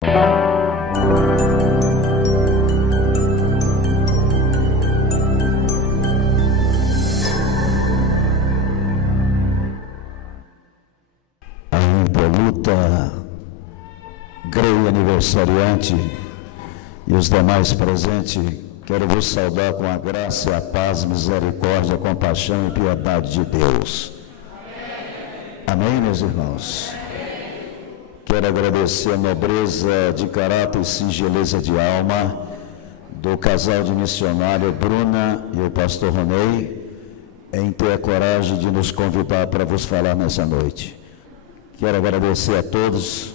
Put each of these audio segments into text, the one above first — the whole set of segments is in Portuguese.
Grei aniversariante e os demais presentes, quero vos saudar com a graça, a paz, misericórdia, a compaixão e piedade de Deus. Amém, meus irmãos? Quero agradecer a nobreza de caráter e singeleza de alma do casal de missionário Bruna e o pastor Ronei em ter a coragem de nos convidar para vos falar nessa noite. Quero agradecer a todos.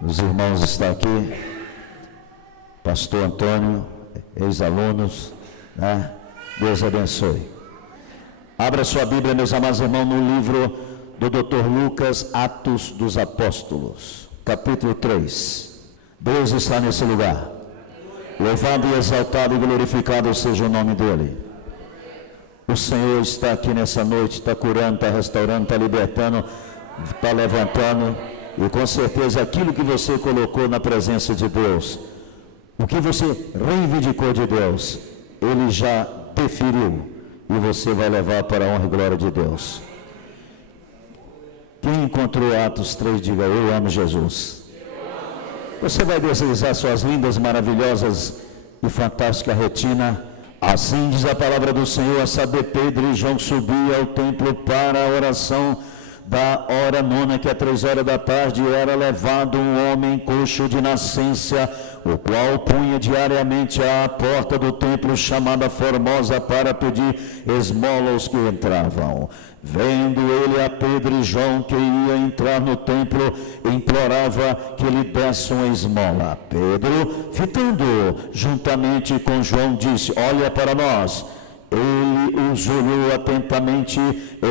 Os irmãos estão aqui, pastor Antônio, ex-alunos, né? Deus abençoe. Abra sua Bíblia, meus amados irmãos, no livro do Dr. Lucas, Atos dos Apóstolos, capítulo 3. Deus está nesse lugar. Louvado e exaltado e glorificado seja o nome dele. O Senhor está aqui nessa noite, está curando, está restaurando, está libertando, está levantando. E com certeza aquilo que você colocou na presença de Deus, o que você reivindicou de Deus, Ele já deferiu e você vai levar para a honra e glória de Deus. Quem encontrou Atos 3, diga: eu amo Jesus. Você vai deslizar suas lindas, maravilhosas e fantástica retina. Assim diz a palavra do Senhor: a saber, Pedro e João subiam ao templo para a oração da hora nona, que é 3 horas da tarde, era levado um homem coxo de nascença, o qual punha diariamente à porta do templo chamada Formosa para pedir esmola aos que entravam. Vendo ele a Pedro e João que ia entrar no templo, implorava que lhe desse uma esmola. Pedro, fitando juntamente com João, disse: olha para nós. Ele os olhou atentamente,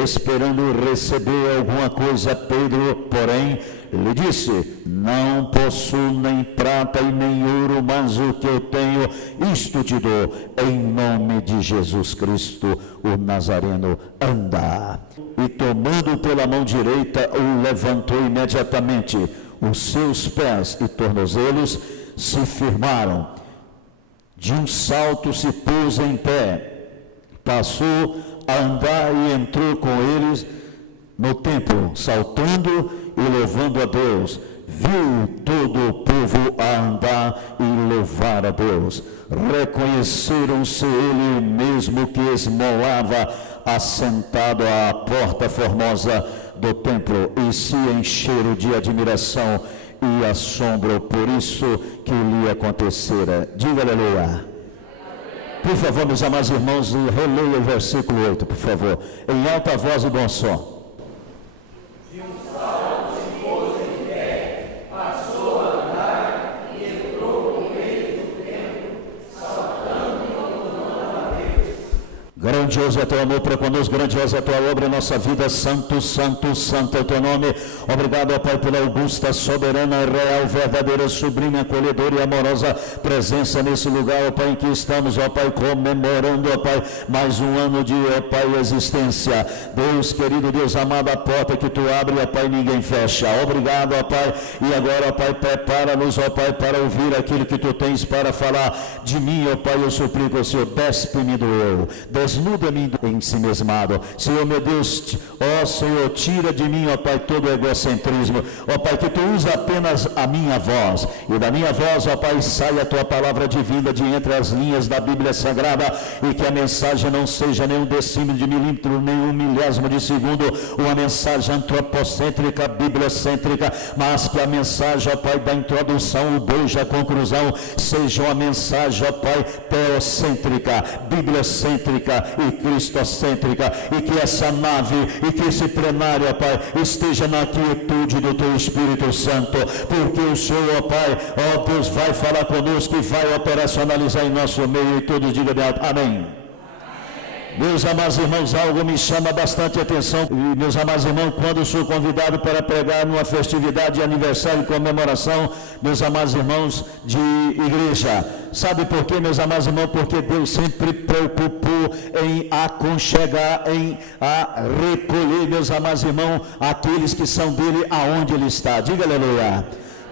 esperando receber alguma coisa. Pedro, porém, lhe disse: não possuo nem prata e nem ouro, mas o que eu tenho, isto te dou. Em nome de Jesus Cristo, o Nazareno, anda. E tomando pela mão direita, o levantou imediatamente. Os seus pés e tornozelos se firmaram. De um salto se pôs em pé. Passou a andar e entrou com eles no templo, saltando e louvando a Deus. Viu todo o povo a andar e louvar a Deus. Reconheceram-se ele mesmo que esmolava assentado à porta formosa do templo, e se encheram de admiração e assombro por isso que lhe acontecera. Diga aleluia. Por favor, meus amados irmãos, releia o versículo 8, por favor, em alta voz e bom som. De um salto se pôs em pé, passou a andar e entrou com eles no templo, saltando e louvando a Deus. Grandioso é teu amor para conosco, grandiosa é a tua obra em nossa vida. Santo, santo, santo é o teu nome. Obrigado, ó Pai, pela augusta, soberana, real, verdadeira, sublime, acolhedora e amorosa presença nesse lugar, ó Pai, em que estamos, ó Pai, comemorando, ó Pai, mais um ano de, ó Pai, existência. Deus querido, Deus amado, a porta que tu abre, ó Pai, ninguém fecha. Obrigado, ó Pai, e agora, ó Pai, prepara-nos, ó Pai, para ouvir aquilo que tu tens para falar de mim, ó Pai. Eu suplico ao Senhor, despe-me do eu, desnuda-me em si mesmado, Senhor meu Deus. Ó Senhor, tira de mim, ó Pai, todo o egocentrismo, ó Pai, que tu usa apenas a minha voz, e da minha voz, ó Pai, saia a tua palavra divina de entre as linhas da Bíblia Sagrada, e que a mensagem não seja nenhum decímetro de milímetro, nenhum milésimo de segundo, uma mensagem antropocêntrica, bibliocêntrica, mas que a mensagem, ó Pai, da introdução, o beijo, a conclusão, seja uma mensagem, ó Pai, teocêntrica, bibliocêntrica e cristocêntrica, e que essa nave e que esse plenário, ó Pai, esteja na quietude do teu Espírito Santo, porque o Senhor, ó Pai, ó Deus, vai falar conosco e vai operacionalizar em nosso meio, e todos digam amém. Meus amados irmãos, algo me chama bastante atenção, e meus amados irmãos, quando sou convidado para pregar numa festividade de aniversário e comemoração, meus amados irmãos, de igreja. Sabe por quê, meus amados irmãos? Porque Deus sempre preocupou em aconchegar, em recolher, meus amados irmãos, aqueles que são dele aonde ele está. Diga aleluia.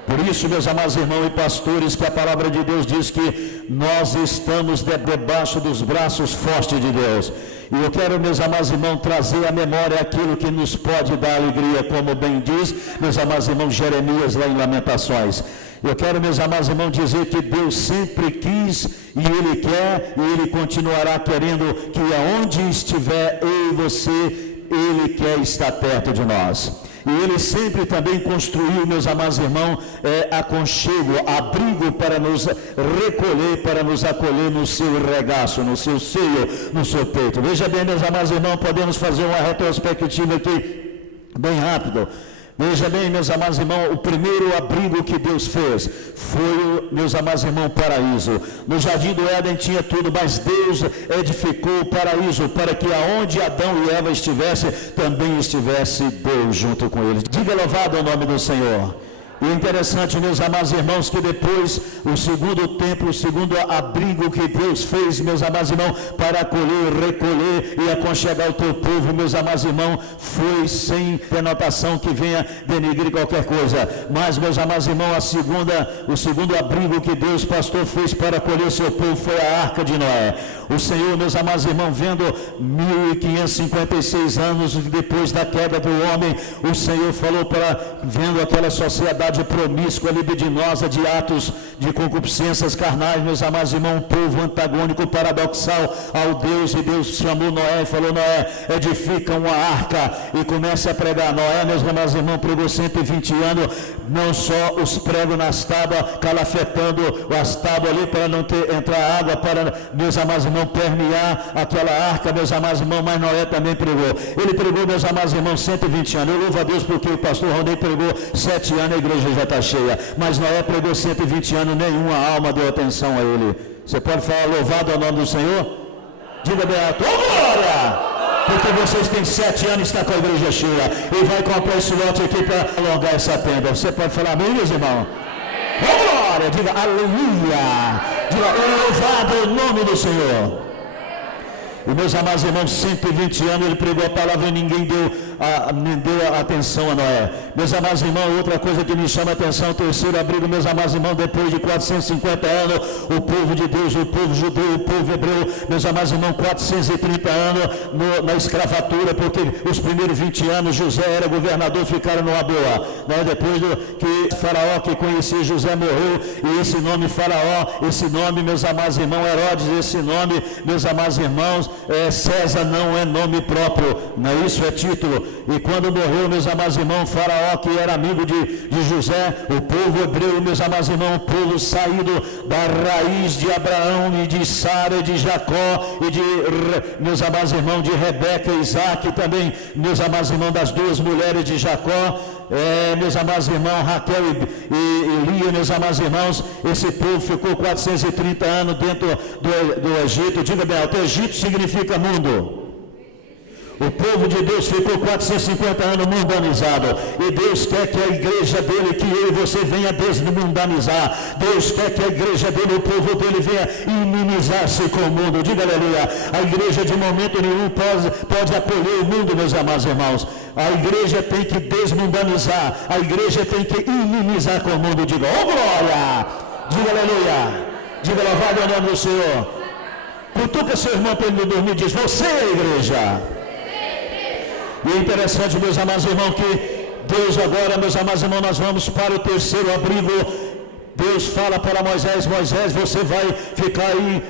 Por isso, meus amados irmãos e pastores, que a palavra de Deus diz que nós estamos debaixo dos braços fortes de Deus. E eu quero, meus amados irmãos, trazer à memória aquilo que nos pode dar alegria, como bem diz, meus amados irmãos, Jeremias, lá em Lamentações. Eu quero, meus amados irmãos, dizer que Deus sempre quis, e Ele quer, e Ele continuará querendo que aonde estiver eu e você, Ele quer estar perto de nós. E Ele sempre também construiu, meus amados irmãos, aconchego, abrigo para nos recolher, para nos acolher no seu regaço, no seu seio, no seu peito. Veja bem, meus amados irmãos, podemos fazer uma retrospectiva aqui, bem rápido. Veja bem, meus amados irmãos, o primeiro abrigo que Deus fez foi, meus amados irmãos, o paraíso. No jardim do Éden tinha tudo, mas Deus edificou o paraíso para que aonde Adão e Eva estivessem, também estivesse Deus junto com eles. Diga louvado o nome do Senhor. E é interessante, meus amados irmãos, que depois o segundo templo, o segundo abrigo que Deus fez, meus amados irmãos, para acolher, recolher e aconchegar o teu povo, meus amados irmãos, foi sem denotação que venha denegrir qualquer coisa. Mas, meus amados irmãos, o segundo abrigo que Deus, pastor, fez para acolher o seu povo foi a Arca de Noé. O Senhor, meus amados irmãos, vendo 1556 anos depois da queda do homem, o Senhor falou vendo aquela sociedade promíscua, libidinosa, de atos de concupiscências carnais, meus amados irmãos, um povo antagônico, paradoxal ao Deus, e Deus chamou Noé e falou: Noé, edifica uma arca e comece a pregar. Noé, meus amados irmãos, pregou 120 anos, não só os pregos nas tábuas, calafetando as tábuas ali para não entrar água, para, meus amados irmãos, permear aquela arca, meus amados irmãos, mas Noé também pregou. Ele pregou, meus amados irmãos, 120 anos. Eu louvo a Deus porque o pastor Rondei pregou 7 anos, a igreja já está cheia, mas Noé pregou 120 anos, nenhuma alma deu atenção a ele. Você pode falar louvado ao nome do Senhor? Diga Beato, ô glória! Porque vocês têm 7 anos e está com a igreja cheia, e vai comprar esse lote aqui para alongar essa tenda. Você pode falar amém, meus irmãos? Ô glória! Diga aleluia! Diga louvado o nome do Senhor. E meus amados irmãos, 120 anos ele pregou a palavra e ninguém deu atenção a Noé. Meus amados irmãos, outra coisa que me chama a atenção, o terceiro abrigo, meus amados irmãos, depois de 450 anos, o povo de Deus, o povo judeu, o povo hebreu, meus amados irmãos, 430 anos na escravatura, porque os primeiros 20 anos José era governador, ficaram numa boa. Né? Depois que Faraó, que conhecia José, morreu, e esse nome Faraó, esse nome, meus amados irmãos, Herodes, esse nome, meus amados irmãos, César não é nome próprio, não é isso, é título. E quando morreu, meus amados irmãos, Faraó, que era amigo de José, o povo hebreu, meus amados irmãos, o povo saído da raiz de Abraão e de Sara e de Jacó e de, meus amados irmãos, de Rebeca e Isaac, também, meus amados irmãos, das duas mulheres de Jacó, meus amados irmãos, Raquel e Lia, meus amados irmãos, esse povo ficou 430 anos dentro do Egito. Diga bem, o Egito significa mundo. O povo de Deus ficou 450 anos mundanizado, e Deus quer que a igreja dele, que eu e você venha desmundanizar. Deus quer que a igreja dele, o povo dele venha inimizar-se com o mundo. Diga aleluia. A igreja de momento nenhum pode acolher o mundo, meus amados irmãos. A igreja tem que desmundanizar, a igreja tem que inimizar com o mundo. Diga, oh glória, diga aleluia, diga louvado o nome do Senhor. Cutuca seu irmão para ele não dormir e diz, você é a igreja. E é interessante, meus amados irmãos, que Deus agora, meus amados irmãos, nós vamos para o terceiro abrigo. Deus fala para Moisés, Moisés, você vai ficar aí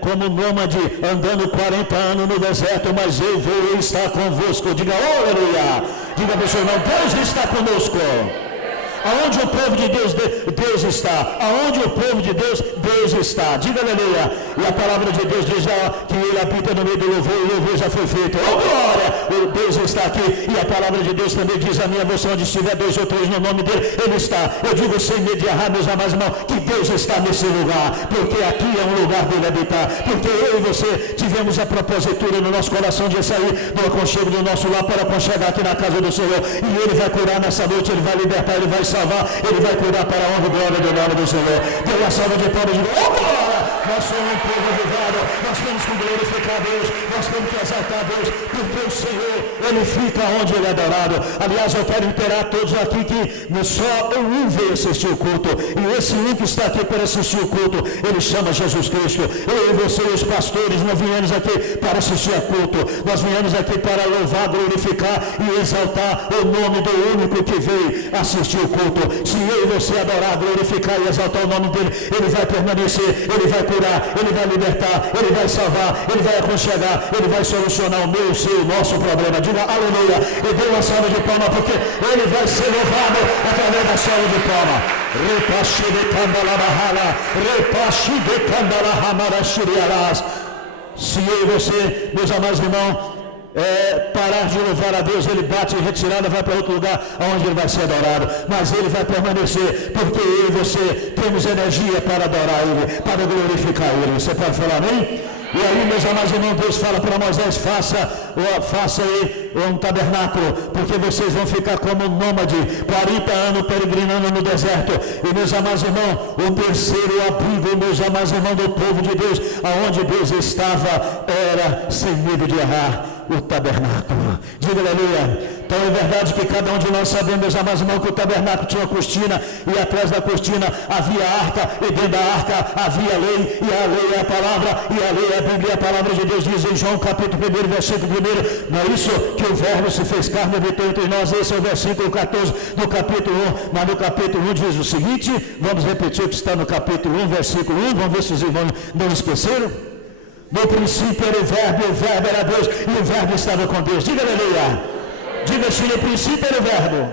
como nômade, andando 40 anos no deserto, mas eu vou estar convosco. Diga, oh, aleluia. Diga para o seu irmão, Deus está conosco. Aonde o povo de Deus, Deus está. Aonde o povo de Deus, Deus está. Diga aleluia. E a palavra de Deus diz que ele habita no meio do louvor, e o louvor já foi feito. Oh glória, o Deus está aqui. E a palavra de Deus também diz a minha você, onde estiver 2 ou 3 no nome dele, ele está. Eu digo sem medo de errar, meus amados irmãos, que Deus está nesse lugar, porque aqui é um lugar dele habitar. Porque eu e você tivemos a propositura no nosso coração de sair do aconchego do nosso lar para aconchegar aqui na casa do Senhor. E ele vai curar nessa noite, ele vai libertar, ele vai salvar, ele vai curar para a honra e glória do nome do Senhor. Dê uma salva de palmas, oh glória! nós somos um povo avivado, nós temos que glorificar a Deus, nós temos que exaltar a Deus, porque o Senhor, Ele fica onde Ele é adorado. Aliás, eu quero interar todos aqui que só um veio assistir o culto, e esse um que está aqui para assistir o culto, Ele chama Jesus Cristo. Eu e você e os pastores não viemos aqui para assistir a culto, nós viemos aqui para louvar, glorificar e exaltar o nome do único que veio assistir o culto. Se eu e você adorar, glorificar e exaltar o nome dele, Ele vai permanecer, Ele vai curar, Ele vai libertar, Ele vai salvar, Ele vai aconchegar, Ele vai solucionar o meu, o seu, o nosso problema. Diga aleluia e dê uma salva de palma, porque Ele vai ser louvado através da salva de palma. Repashi de Kandalabahala, Repashi de Kandalahamara Shiriarás. Se eu e você, meus amados irmãos, parar de louvar a Deus, Ele bate em retirada, vai para outro lugar onde Ele vai ser adorado, mas Ele vai permanecer, porque eu e você temos energia para adorar Ele, para glorificar Ele. Você pode falar amém? E aí, meus amados irmãos, Deus fala para Moisés, faça aí um tabernáculo, porque vocês vão ficar como nômade, 40 anos peregrinando no deserto. E meus amados irmãos, o terceiro abrigo, meus amados irmãos, do povo de Deus, aonde Deus estava, era sem medo de errar, o tabernáculo. Diga aleluia. Então é verdade que cada um de nós sabemos, meus amados irmãos, que o tabernáculo tinha uma cortina, e atrás da cortina havia a arca, e dentro da arca havia a lei, e a lei é a palavra, e a lei é a Bíblia, a palavra de Deus diz em João capítulo 1, versículo 1, não é isso? Que o verbo se fez carne e habitou entre nós. Esse é o versículo 14 do capítulo 1, mas no capítulo 1 diz o seguinte, vamos repetir o que está no capítulo 1, versículo 1, vamos ver se os irmãos não esqueceram. No princípio era o verbo era Deus, e o verbo estava com Deus. Diga aleluia. Diga assim, no princípio era o verbo,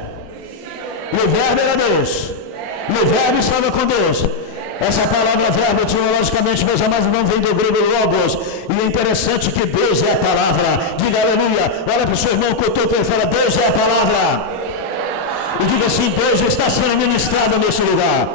e o verbo era Deus, e o verbo estava com Deus. Essa palavra verbo, etimologicamente, meus amados, não vem do grego logos, e é interessante que Deus é a palavra. Diga aleluia. Olha para o seu irmão, cutuca e fala, Deus é a palavra. E diga assim, Deus está sendo ministrado nesse lugar.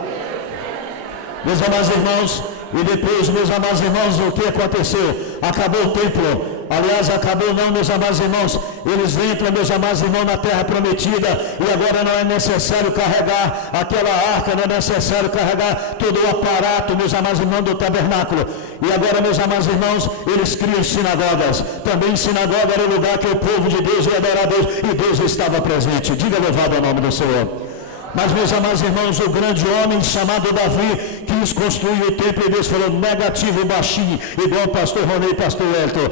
Meus amados irmãos, e depois, meus amados irmãos, o que aconteceu? Acabou o templo. Aliás, acabou não, meus amados irmãos. Eles entram, meus amados irmãos, na terra prometida, e agora não é necessário carregar aquela arca, não é necessário carregar todo o aparato, meus amados irmãos, do tabernáculo. E agora, meus amados irmãos, eles criam sinagogas. Também sinagoga era o lugar que o povo de Deus ia adorar a Deus, e Deus estava presente. Diga louvado ao nome do Senhor. Mas, meus amados irmãos, o grande homem chamado Davi quis construir o templo, e Deus falou negativo, baixinho, igual o pastor Ronei e pastor Elton.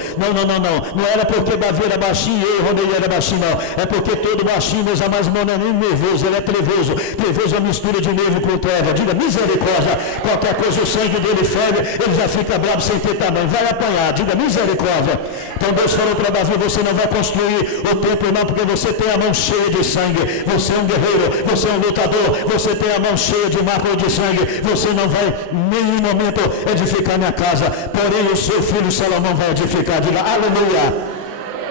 Não era porque Davi era baixinho e eu, Ronei, era baixinho, não. É porque todo baixinho, meus amados irmãos, não é nem nervoso, ele é trevoso. Trevoso é uma mistura de nervo com treva. Diga misericórdia. Qualquer coisa, o sangue dele ferve, ele já fica bravo sem ter tamanho. Vai apanhar. Diga misericórdia. Então Deus falou para Davi, você não vai construir o templo não, porque você tem a mão cheia de sangue. Você é um guerreiro, você é um lutador, você tem a mão cheia de mácula de sangue. Você não vai em nenhum momento edificar minha casa, porém o seu filho Salomão vai edificar. Diga aleluia.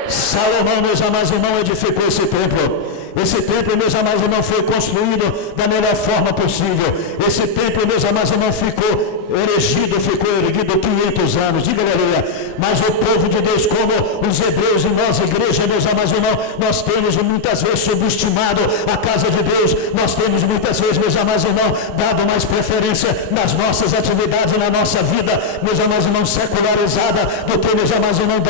Salomão, meus amados irmãos, edificou esse templo. Esse templo, meus amados irmãos, foi construído da melhor forma possível. Esse templo, meus amados irmãos, ficou erigido, ficou erguido 500 anos. Diga aleluia. Mas o povo de Deus, como os hebreus e nós, igreja, meus amados irmãos, nós temos muitas vezes subestimado a casa de Deus. Nós temos muitas vezes, meus amados irmãos, dado mais preferência nas nossas atividades, na nossa vida, meus amados irmãos, secularizada, do que, meus amados irmãos,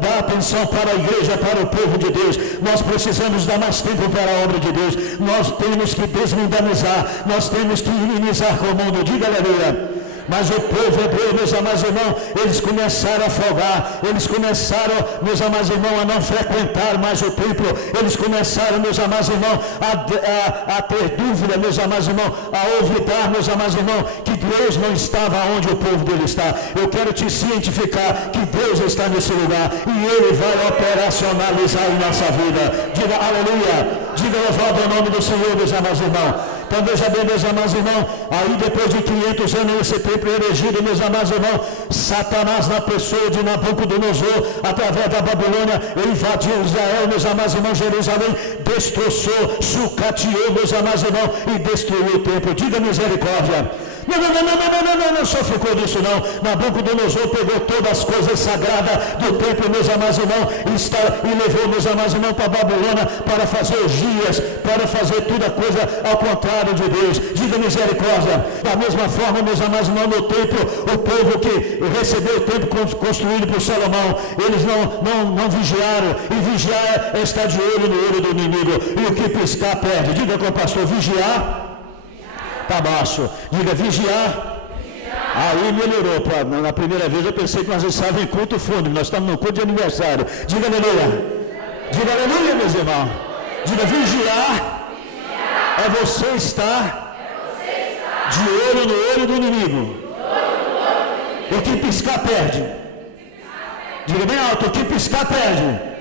dar atenção para a igreja, para o povo de Deus. Nós precisamos dar mais tempo para a obra de Deus. Nós temos que desmundanizar, nós temos que inimizar com o mundo. Diga aleluia. Mas o povo hebreu, meus amados irmãos, eles começaram a folgar, eles começaram, meus amados irmãos, a não frequentar mais o templo, eles começaram, meus amados irmãos, a ter dúvida, meus amados irmãos, a olvidar, meus amados irmãos, que Deus não estava onde o povo dele está. Eu quero te cientificar que Deus está nesse lugar, e Ele vai operacionalizar em nossa vida. Diga aleluia, diga louvado ao nome do Senhor, meus amados irmãos. Então veja bem, meus amados irmãos, aí depois de 500 anos esse templo erigido, meus amados irmãos, Satanás na pessoa de Nabucodonosor, através da Babilônia, invadiu Israel, meus amados irmãos, Jerusalém, destroçou, sucateou, meus amados irmãos, e destruiu o templo. Diga misericórdia. Não só ficou disso não. Nabucodonosor pegou todas as coisas sagradas do templo, meus amados irmãos, e levou, meus amados irmãos, para a Babilônia, para fazer orgias, para fazer toda coisa ao contrário de Deus. Diga misericórdia. Da mesma forma, meus amados irmãos, no templo, o povo que recebeu o templo construído por Salomão, eles não vigiaram, e vigiar é estar de olho no olho do inimigo, e o que piscar perde. Diga com o pastor, vigiar está baixo. Diga vigiar. Aí melhorou. Na primeira vez eu pensei que nós estávamos em culto fundo, nós estamos no culto de aniversário. Diga aleluia. Diga aleluia, meus irmãos. Diga vigiar. É você estar de olho no olho do inimigo. O que piscar perde. Diga bem alto, o que piscar perde.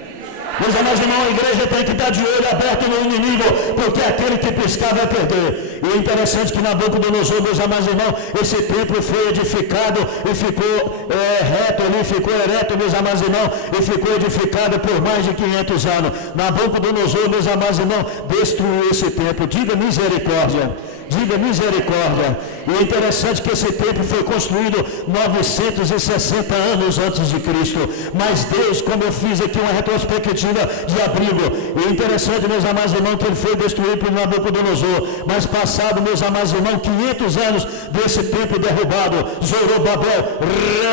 Meus amados irmãos, a igreja tem que estar de olho aberto no inimigo, porque aquele que piscar vai perder. E é interessante que Nabucodonosor, meus amados irmãos, esse templo foi edificado e ficou reto ali, ficou ereto, meus amados irmãos, e ficou edificado por mais de 500 anos. Nabucodonosor, meus amados irmãos, destruiu esse templo. Diga misericórdia. Diga misericórdia. E é interessante que esse templo foi construído 960 anos antes de Cristo. Mas Deus, como eu fiz aqui uma retrospectiva de abrigo, e é interessante, meus amados irmãos, que ele foi destruído por Nabucodonosor. Mas passado, meus amados irmãos, 500 anos desse templo derrubado, Zorobabel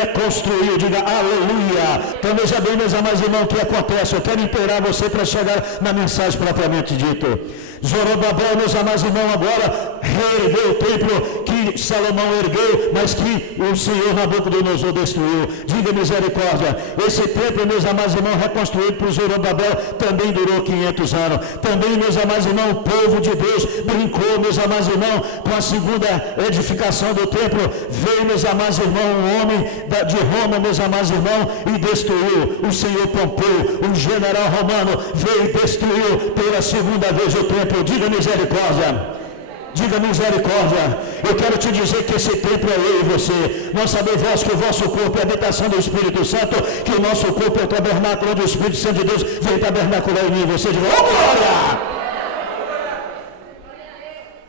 reconstruiu. Diga aleluia. Então veja bem, meus amados irmãos, o que acontece. Eu quero inteirar você para chegar na mensagem propriamente dito. Zorobabel, meus amados irmãos, agora reergueu o templo que Salomão ergueu, mas que o Senhor Nabucodonosor destruiu. Diga misericórdia. Esse templo, meus amados irmãos, reconstruído por Zorobabel, também durou 500 anos. Também, meus amados irmãos, o povo de Deus brincou, meus amados irmãos, com a segunda edificação do templo. Veio, meus amados irmãos, um homem de Roma, meus amados irmãos, e destruiu. O Senhor Pompeu, o general romano, veio e destruiu pela segunda vez o templo. Diga misericórdia. Diga misericórdia. Eu quero te dizer que esse templo é eu e você. Nós sabemos vós que o vosso corpo é a habitação do Espírito Santo, que o nosso corpo é o tabernáculo onde o Espírito Santo de Deus vem tabernacular em mim. Você diga, oh glória!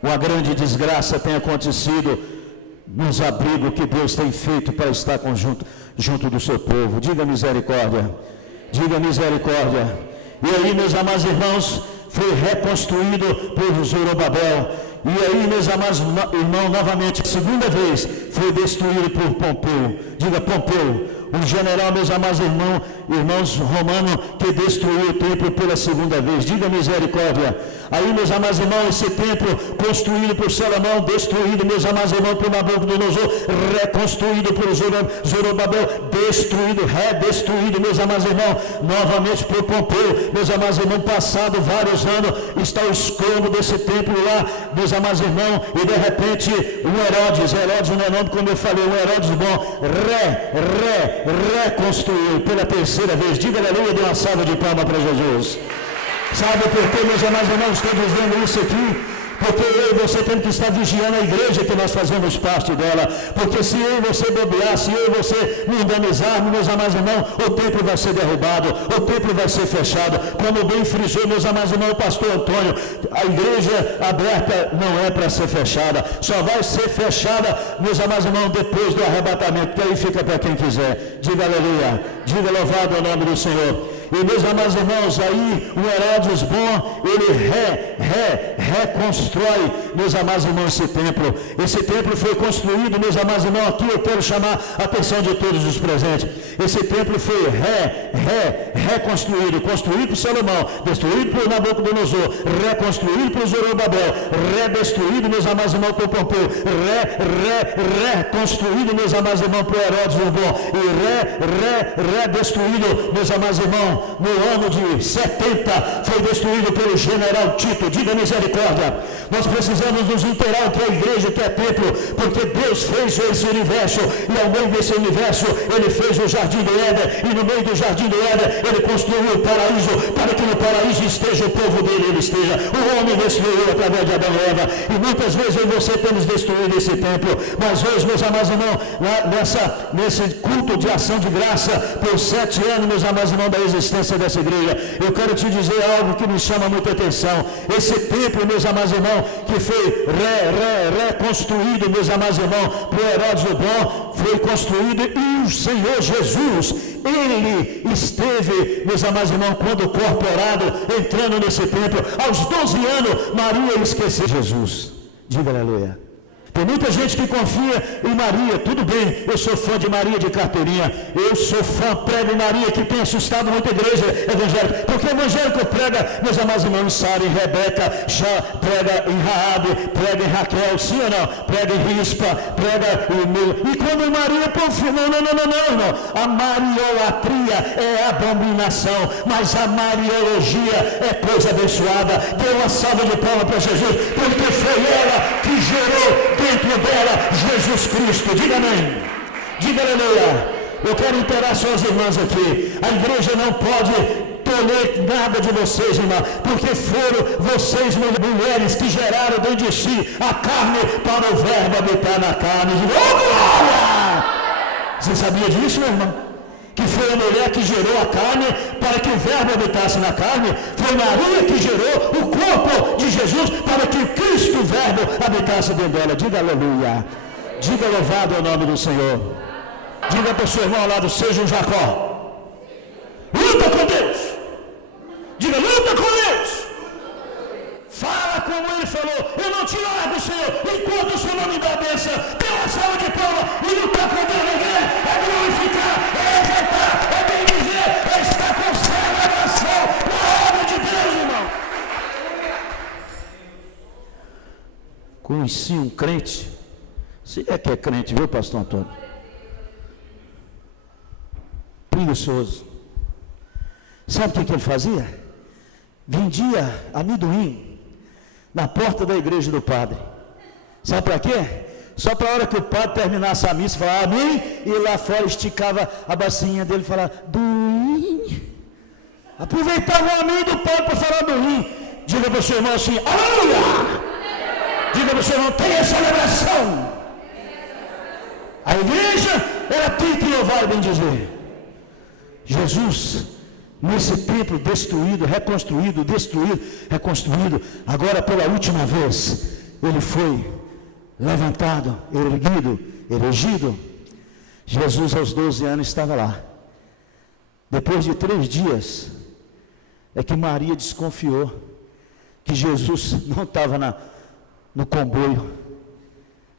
Uma grande desgraça tem acontecido nos abrigos que Deus tem feito para estar junto do seu povo. Diga misericórdia. Diga misericórdia. E aí, meus amados irmãos, foi reconstruído por Zorobabel. E aí, meus amados irmãos, novamente, a segunda vez, foi destruído por Pompeu. Diga Pompeu, o general, meus amados irmãos romanos, que destruiu o templo pela segunda vez. Diga misericórdia. Aí, meus amados irmãos, esse templo construído por Salomão, destruído, meus amados irmãos, por Nabucodonosor, reconstruído por Zorobabel, destruído, redestruído, meus amados irmãos, novamente por Pompeu. Meus amados irmãos, passado vários anos, está o escombro desse templo lá, meus amados irmãos, e de repente, um Herodes não é nome como eu falei, um Herodes bom, reconstruiu pela terceira vez. Diga aleluia, dê uma salva de palmas para Jesus. Sabe por que, meus amados irmãos, estou dizendo isso aqui? Porque eu e você temos que estar vigiando a igreja que nós fazemos parte dela. Porque se eu e você bobear, se eu e você mundanizarmos, meus amados irmãos, o templo vai ser derrubado, o templo vai ser fechado. Como bem frisou, meus amados irmãos, o pastor Antônio, a igreja aberta não é para ser fechada. Só vai ser fechada, meus amados irmãos, depois do arrebatamento, que aí fica para quem quiser. Diga aleluia. Diga louvado o nome do Senhor. E meus amados irmãos, aí o Herodes bom, ele reconstrói, meus amados irmãos, esse templo. Esse templo foi construído, meus amados irmãos, aqui eu quero chamar a atenção de todos os presentes. Esse templo foi reconstruído, construído por Salomão, destruído por Nabucodonosor, reconstruído por Zorobabel, redestruído, meus amados irmãos, por Pompeu, reconstruído, meus amados irmãos, por Herodes o bom, e redestruído, meus amados irmãos, no ano de 70, foi destruído pelo general Tito. Diga misericórdia. Nós precisamos nos inteirar que é a igreja, que é templo, porque Deus fez esse universo, e ao meio desse universo, ele fez o jardim do Éden, e no meio do jardim do Éden, ele construiu o paraíso, para que no paraíso esteja o povo dele, ele esteja. O homem destruiu através de Adão e Eva, e muitas vezes eu e você temos destruído esse templo, mas hoje, meus amados irmãos, nesse culto de ação de graça, por 7 anos, meus amados irmãos, da existência, existência dessa igreja. Eu quero te dizer algo que me chama muita atenção. Esse templo, meus amados irmãos, que foi reconstruído, meus amados irmãos, por Herodes o Bom, foi construído e o Senhor Jesus, Ele esteve, meus amados irmãos, quando incorporado, entrando nesse templo, aos 12 anos, Maria esqueceu Jesus. Diga aleluia. Tem muita gente que confia em Maria. Tudo bem, eu sou fã de Maria de carteirinha. Eu sou fã, prego em Maria, que tem assustado muita igreja evangélica. Porque o evangélico prega, meus amados irmãos, em Sara, em Rebeca, já prega em Raabe, prega em Raquel, sim ou não? Prega em Rispa, prega em Mila. E quando Maria confia, não, irmão. A mariolatria é abominação, mas a mariologia é coisa abençoada. Dê uma salva de palmas para Jesus, porque foi ela que gerou dentro dela Jesus Cristo. Diga amém. Diga aleluia. Eu quero interar suas irmãs aqui. A igreja não pode tolher nada de vocês, irmã, porque foram vocês, mulheres, que geraram dentro de si a carne para o verbo habitar na carne. Diga, oh, glória! Você sabia disso, meu irmão? Que foi a mulher que gerou a carne para que o verbo habitasse na carne. Foi Maria que gerou o corpo de Jesus para que Cristo, o verbo, habitasse dentro dela. Diga aleluia. Diga louvado é o nome do Senhor. Diga para o seu irmão ao lado, seja um Jacó. Luta com Deus. Diga, luta com Deus. Fala como ele falou, eu não te largo, Senhor, enquanto o Senhor não me dá a bênção. Dê uma salva de palmas e lutar com Deus na igreja é glorificar, é exaltar, é bem dizer, é estar com celebração na obra de Deus, irmão. Conheci um crente, se é que é crente, viu, pastor Antônio? Preguiçoso. Sabe o que ele fazia? Vendia amendoim na porta da igreja do padre. Sabe para quê? Só para a hora que o padre terminasse a missa, falar amém, e lá fora esticava a bacinha dele e falava doim. Aproveitava o amém do padre para falar doim. Diga para o seu irmão assim, aleluia! Diga para o seu irmão, tenha celebração. A igreja, ela tem que louvar e bem dizer. Jesus, nesse templo destruído, reconstruído, destruído, reconstruído, agora pela última vez, ele foi levantado, erguido, erigido. Jesus aos 12 anos estava lá. Depois de 3 dias, é que Maria desconfiou que Jesus não estava no comboio.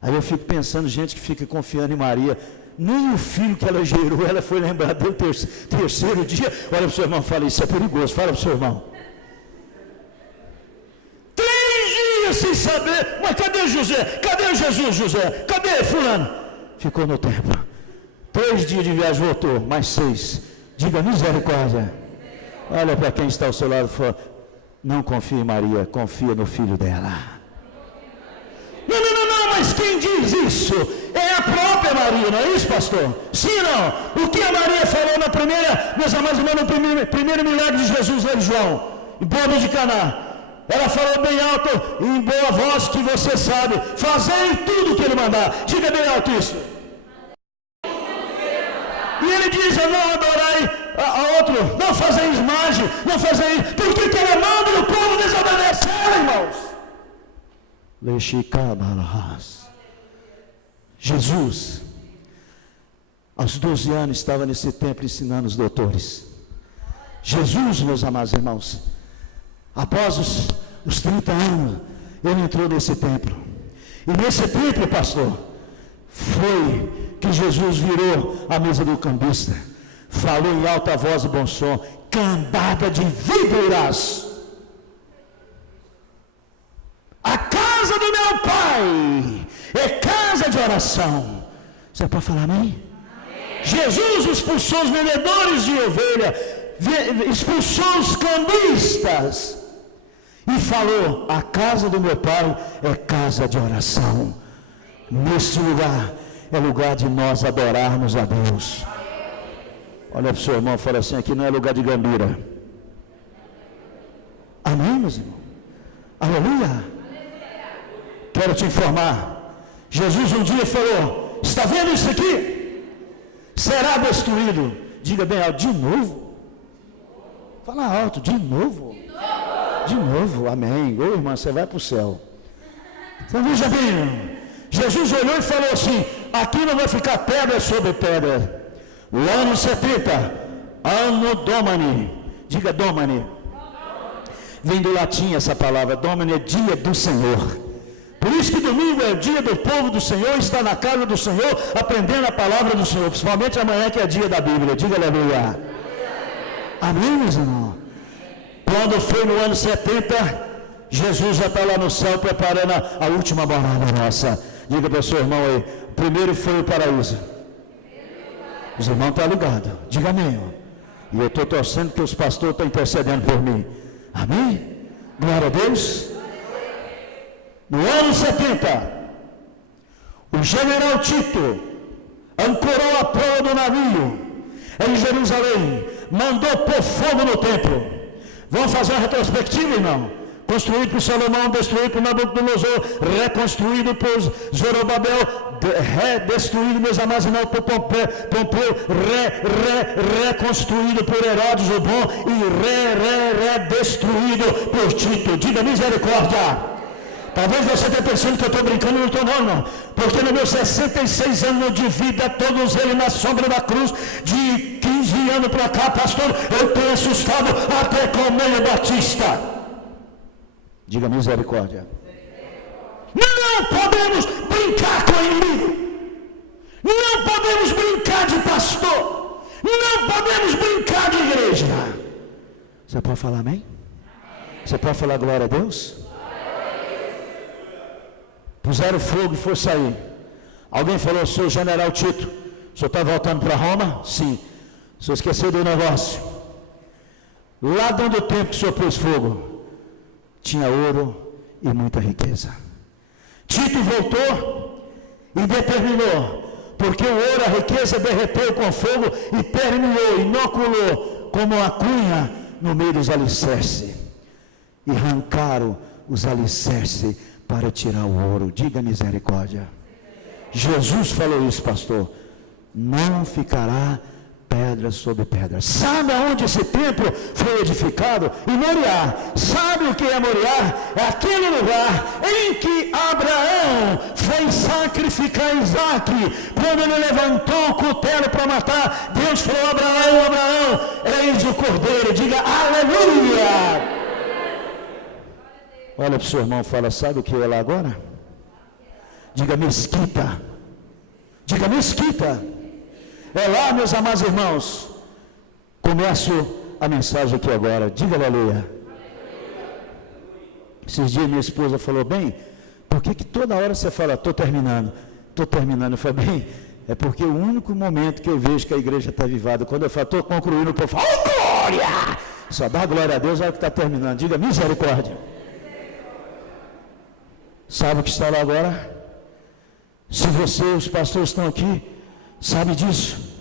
Aí eu fico pensando, gente que fica confiando em Maria, nem o filho que ela gerou, ela foi lembrar dele terceiro dia. Olha para o seu irmão e fala, isso é perigoso. Fala para o seu irmão. 3 dias sem saber, mas cadê José? Cadê Jesus, José? Cadê fulano? Ficou no templo. 3 dias de viagem, voltou, mais 6. Diga misericórdia. Olha para quem está ao seu lado e fala, não confia em Maria, confia no filho dela. Não, mas quem diz isso? É a própria Maria, não é isso, pastor? Sim ou não? O que a Maria falou na primeira, meus amados irmãos, no primeiro milagre de Jesus, lá em João, em boda de Caná. Ela falou bem alto, em boa voz, que você sabe, fazei tudo que ele mandar. Diga bem alto isso. E ele diz, não adorai a outro, não fazeis mágica, não fazeis, porque que ele manda e o povo desobedeceu, irmãos. Jesus, aos 12 anos, estava nesse templo ensinando os doutores. Jesus, meus amados irmãos, após os 30 anos, ele entrou nesse templo. E nesse templo, pastor, foi que Jesus virou a mesa do cambista, falou em alta voz e bom som, cambada de víboras. A casa do meu pai é casa de oração. Você pode falar amém? Amém? Jesus expulsou os vendedores de ovelha, expulsou os cambistas e falou, a casa do meu pai é casa de oração. Nesse lugar é lugar de nós adorarmos a Deus. Olha para o seu irmão e fala assim, aqui não é lugar de gambira. Amém, meus irmãos? Aleluia. Quero te informar, Jesus um dia falou, está vendo isso aqui? Será destruído. Diga bem alto, de novo. Fala alto, de novo. De novo, amém. Ô irmã, você vai para o céu. Então veja bem, Jesus olhou e falou assim: aqui não vai ficar pedra sobre pedra. O ano 70, Anno Domini. Diga Domini. Vem do latim essa palavra, Domini é dia do Senhor. Por isso que domingo é o dia do povo do Senhor, está na casa do Senhor, aprendendo a palavra do Senhor, principalmente amanhã que é dia da Bíblia. Diga aleluia. Amém, meus irmãos? Quando foi no ano 70, Jesus já está lá no céu preparando a última morada nossa. Diga para o seu irmão aí, o primeiro foi o paraíso. Os irmãos estão ligados. Diga amém. E eu estou torcendo que os pastores estão intercedendo por mim. Amém? Glória a Deus. No ano 70, o general Tito ancorou a proa do navio em Jerusalém, mandou pôr fogo no templo. Vamos fazer uma retrospectiva, irmão? Construído por Salomão, destruído por Nabucodonosor, reconstruído por Zorobabel, redestruído, meus amados irmãos, por Pompeu, reconstruído por Herodes o Bom e redestruído por Tito. Diga misericórdia. Talvez você esteja pensando que eu estou brincando, não estou não. Porque nos meus 66 anos de vida, todos eles na sombra da cruz, de 15 anos para cá, pastor, eu tenho assustado até com o meio batista. Diga misericórdia. Não podemos brincar com o inimigo. Não podemos brincar de pastor. Não podemos brincar de igreja. Você pode falar amém? Você pode falar glória a Deus? Puseram fogo e foi sair. Alguém falou: senhor general Tito, o senhor está voltando para Roma? Sim. O senhor esqueceu do negócio. Lá dentro do tempo que o senhor pôs fogo, tinha ouro e muita riqueza. Tito voltou e determinou, porque o ouro, a riqueza derreteu com fogo e permeou, inoculou como uma cunha no meio dos alicerces. E arrancaram os alicerces para tirar o ouro. Diga misericórdia. Jesus falou isso, pastor. Não ficará pedra sobre pedra. Sabe aonde esse templo foi edificado? Em Moriá. Sabe o que é Moriá? É aquele lugar em que Abraão foi sacrificar Isaac. Quando ele levantou o cutelo para matar, Deus falou: Abraão, Abraão, eis o cordeiro. Diga aleluia. Olha para o seu irmão e fala: sabe o que é lá agora? Diga mesquita. Diga mesquita. É lá, meus amados irmãos. Começo a mensagem aqui agora. Diga aleluia. Esses dias minha esposa falou: bem, por que toda hora você fala, estou terminando? Estou terminando. Eu falei: bem, é porque o único momento que eu vejo que a igreja está avivada, quando eu falo, estou concluindo, o povo fala: oh, glória! Só dá glória a Deus na hora que está terminando. Diga misericórdia. Sabe o que está lá agora? Se você, os pastores estão aqui, sabe disso.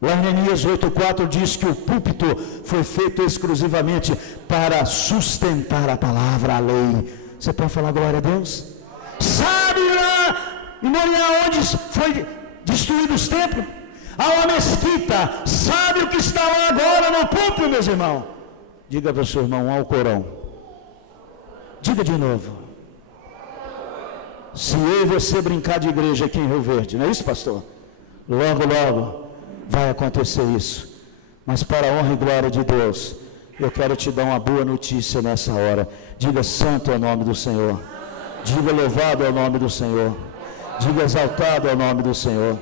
Lá em Neemias 8,4 diz que o púlpito foi feito exclusivamente para sustentar a palavra, a lei. Você pode falar glória a Deus? Sabe lá em Moriá onde foi destruído os templos? Há uma mesquita. Sabe o que está lá agora no púlpito, meus irmãos? Diga para o seu irmão: um Alcorão. Diga de novo. Se eu e você brincar de igreja aqui em Rio Verde, não é isso, pastor? Logo, logo vai acontecer isso. Mas para a honra e glória de Deus, eu quero te dar uma boa notícia nessa hora. Diga: santo é o nome do Senhor. Diga: louvado é o nome do Senhor. Diga: exaltado é o nome do Senhor.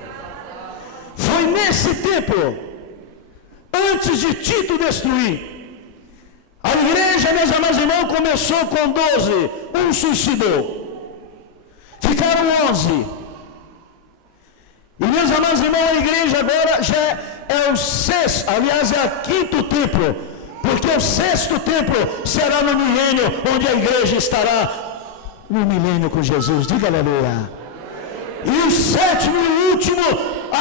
Foi nesse tempo, antes de Tito destruir, a igreja, meus amados irmãos, começou com 12. Um suicidou. Ficaram 11. E meus amados irmãos, a igreja agora já é o sexto, aliás é o quinto templo, porque o sexto templo será no milênio, onde a igreja estará no milênio com Jesus. Diga aleluia. E o sétimo e último,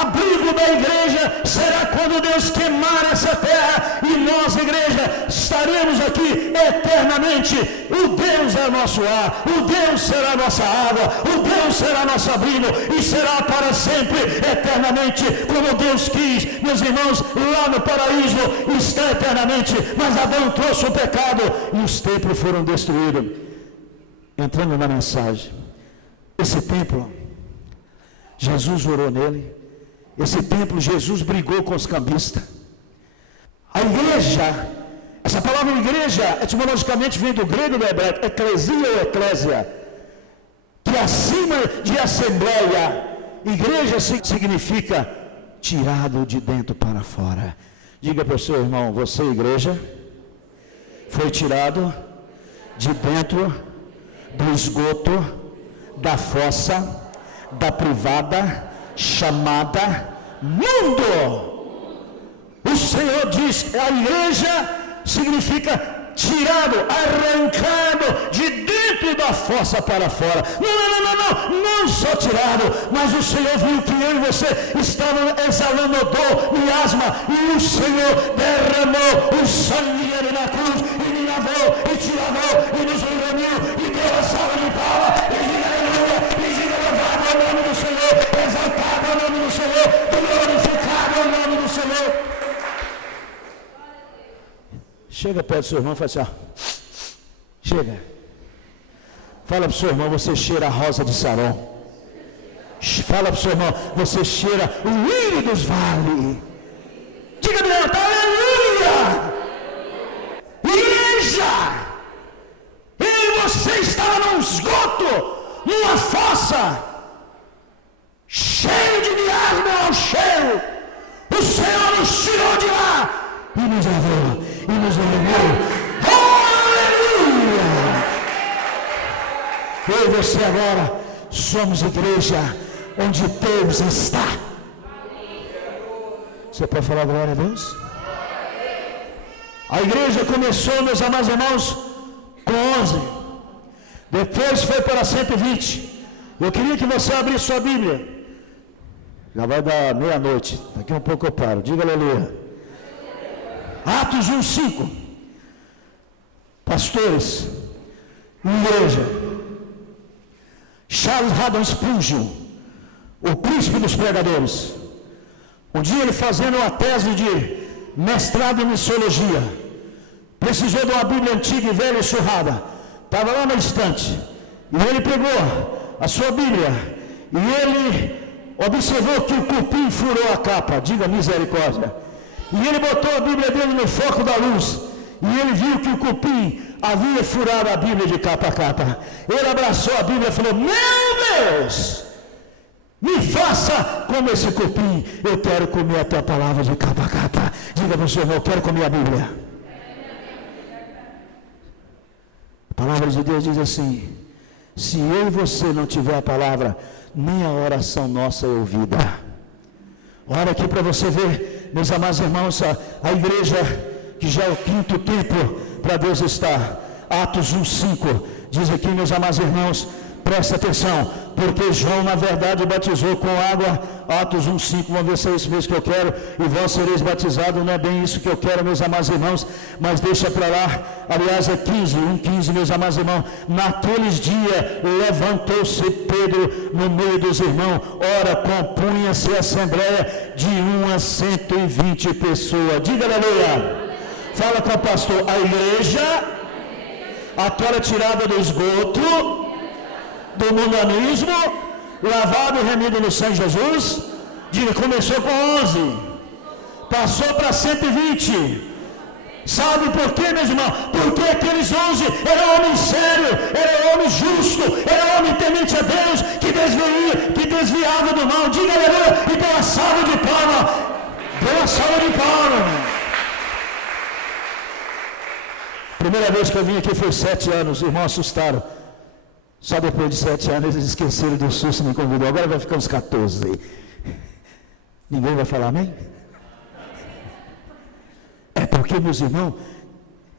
abrigo da igreja será quando Deus queimar essa terra e nós, igreja, estaremos aqui eternamente. O Deus é nosso ar, o Deus será nossa água, o Deus será nosso abrigo e será para sempre, eternamente, como Deus quis. Meus irmãos, lá no paraíso está eternamente, mas Adão trouxe o pecado e os templos foram destruídos. Entrando na mensagem, esse templo, Jesus orou nele. Esse templo, Jesus brigou com os cambistas. A igreja, essa palavra igreja, etimologicamente vem do grego e do hebraico, eclesia ou eclésia, que acima de assembleia, igreja significa tirado de dentro para fora. Diga para o seu irmão, você, igreja, foi tirado de dentro do esgoto, da fossa, da privada, chamada mundo. O Senhor diz que a igreja significa tirado, arrancado de dentro da fossa para fora. Não só tirado, mas o Senhor viu que eu e você estavam exalando dor, miasma, e o Senhor derramou o sangue dele na cruz, e me lavou, e te lavou, e nos reuniu, e deu a salva de palmas, e diga aleluia, e diga louvado ao nome do Senhor, exaltado ao nome do Senhor, glorificado ao nome do Senhor. Chega perto do seu irmão e fala assim, ó, chega. Fala para o seu irmão, você cheira a rosa de Saron. Fala para o seu irmão, você cheira o lírio dos vales. Diga bem alto, aleluia! Igreja! E você estava num esgoto, numa fossa, cheio de miasma ao cheiro. O Senhor nos tirou de lá e nos levou, e nos levou. Aleluia! Eu e você agora somos igreja onde Deus está. Você pode falar glória a Deus? A igreja começou, meus amados irmãos, com 11. Depois foi para 120. Eu queria que você abrisse sua Bíblia. Já vai dar meia-noite. Daqui um pouco eu paro. Diga aleluia. Atos 1:5. Pastores, igreja. Charles Haddon Spurgeon, o príncipe dos pregadores. Um dia ele fazendo uma tese de mestrado em missiologia, precisou de uma Bíblia antiga e velha e surrada. Estava lá na estante. E ele pegou a sua Bíblia e ele observou que o cupim furou a capa. Diga misericórdia. E ele botou a Bíblia dele no foco da luz. E ele viu que o cupim havia furado a Bíblia de capa a capa. Ele abraçou a Bíblia e falou: meu Deus, me faça como esse cupim. Eu quero comer a tua palavra de capa a capa. Diga para o seu irmão: eu quero comer a Bíblia. A palavra de Deus diz assim: se eu e você não tiver a palavra, nem a oração nossa é ouvida. Olha aqui para você ver, meus amados irmãos, a igreja que já é o quinto templo para Deus estar. Atos 1:5 diz aqui, meus amados irmãos, presta atenção, porque João na verdade batizou com água. Atos 1:5, vamos ver se é isso mesmo que eu quero, e vós sereis batizados. Não é bem isso que eu quero, meus amados irmãos, mas deixa para lá. Aliás, é 1:15, meus amados irmãos. Naqueles dias levantou-se Pedro no meio dos irmãos. Ora, compunha-se a assembleia de 1 a 120 pessoas. Diga aleluia. Fala com o pastor: a igreja, aquela tirada do esgoto, do mundanismo, lavado e remido no sangue de Jesus. Diga, começou com 11, passou para 120. Sabe por quê, meus irmãos? Porque aqueles 11 eram homens sérios, eram homens justos, eram homens temente a Deus, que desviava do mal. Diga aleluia, e deu uma salva de palmas. Deu uma salva de palmas. Primeira vez que eu vim aqui foi 7 anos, os irmãos assustaram. Só depois de 7 anos eles esqueceram do susto e me convidou. Agora vai ficar uns 14. Ninguém vai falar amém? É porque, meus irmãos,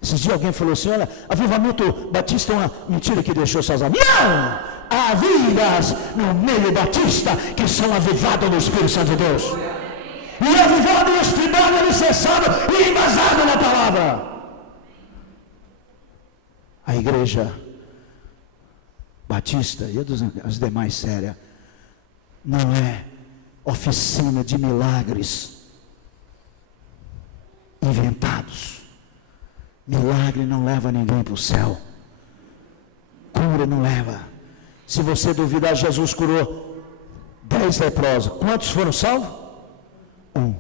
esses dias alguém falou assim: olha, avivamento batista é uma mentira que deixou sozinho. Não! há vidas no meio batista que são avivadas no Espírito Santo de Deus. E avivado, estudado, alicerçado e embasado na palavra. A igreja batista e as demais sérias não é oficina de milagres inventados. Milagre não leva ninguém para o céu. Cura não leva. Se você duvidar, Jesus curou 10 leprosos. Quantos foram salvos? 1.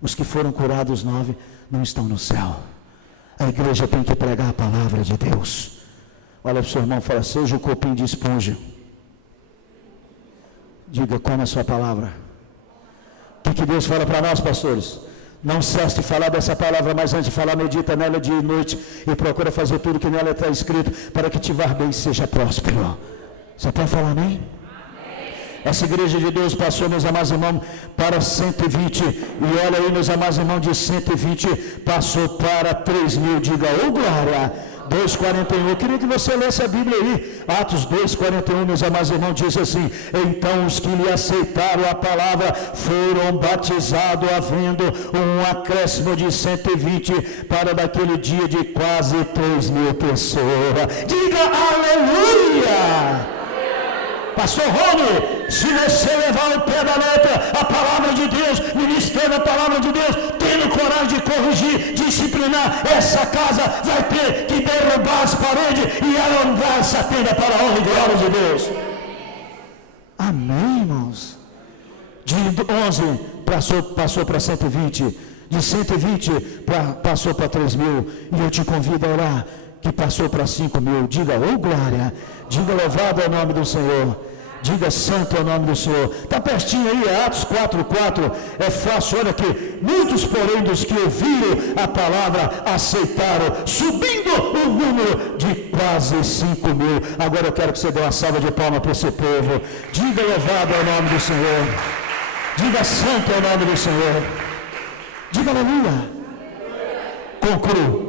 Os que foram curados, 9, não estão no céu. A igreja tem que pregar a palavra de Deus. Olha para o seu irmão e fala: seja o copinho de esponja. Diga: como a sua palavra. O que Deus fala para nós, pastores? Não cesse de falar dessa palavra, mas antes de falar, medita nela dia e noite e procura fazer tudo que nela está escrito, para que te vá bem e seja próspero. Você pode falar amém? Essa igreja de Deus passou, meus amados irmãos, para 120. E olha aí, meus amados irmãos, de 120 passou para 3.000. Diga: ô glória! 2,41. Eu queria que você lesse a Bíblia aí. Atos 2,41, meus amados irmãos, diz assim: então os que lhe aceitaram a palavra foram batizados, havendo um acréscimo de 120 para daquele dia de quase 3.000 pessoas. Diga aleluia! Pastor Rony, se você levar o pé da letra, a palavra de Deus, ministrando a palavra de Deus, tendo coragem de corrigir, disciplinar, essa casa vai ter que derrubar as paredes e alongar essa tenda para a honra e glória de Deus. Amém, irmãos? De 11 passou para 120, de 120 passou para 3.000, e eu te convido a orar, que passou para 5.000. Diga: ô glória! Diga: louvado é o nome do Senhor. Diga: santo é o nome do Senhor. Está pertinho aí, é Atos 4,4. É fácil, olha aqui. Muitos, porém, dos que ouviram a palavra aceitaram, subindo o número de quase 5.000. Agora eu quero que você dê uma salva de palmas para esse povo. Diga: louvado é o nome do Senhor. Diga: santo é o nome do Senhor. Diga aleluia. Concluo.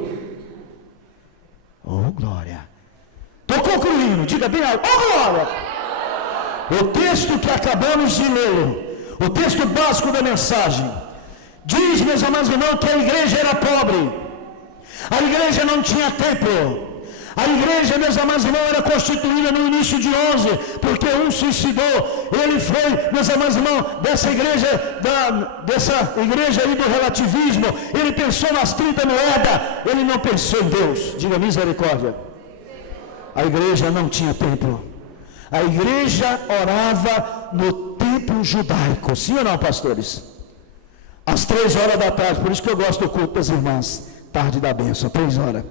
Oh glória. Estou concluindo. Diga bem alto: oh glória. O texto que acabamos de ler, o texto básico da mensagem, diz, meus amados irmãos, que a igreja era pobre, a igreja não tinha templo, a igreja, meus amados irmãos, era constituída no início de 11, porque um suicidou. Ele foi, meus amados irmãos, dessa igreja aí do relativismo, ele pensou nas 30 moedas, ele não pensou em Deus. Diga: misericórdia. A igreja não tinha templo. A igreja orava no templo judaico. Sim ou não, pastores? Às 3 horas da tarde. Por isso que eu gosto do culto das irmãs. Tarde da bênção, 3 horas.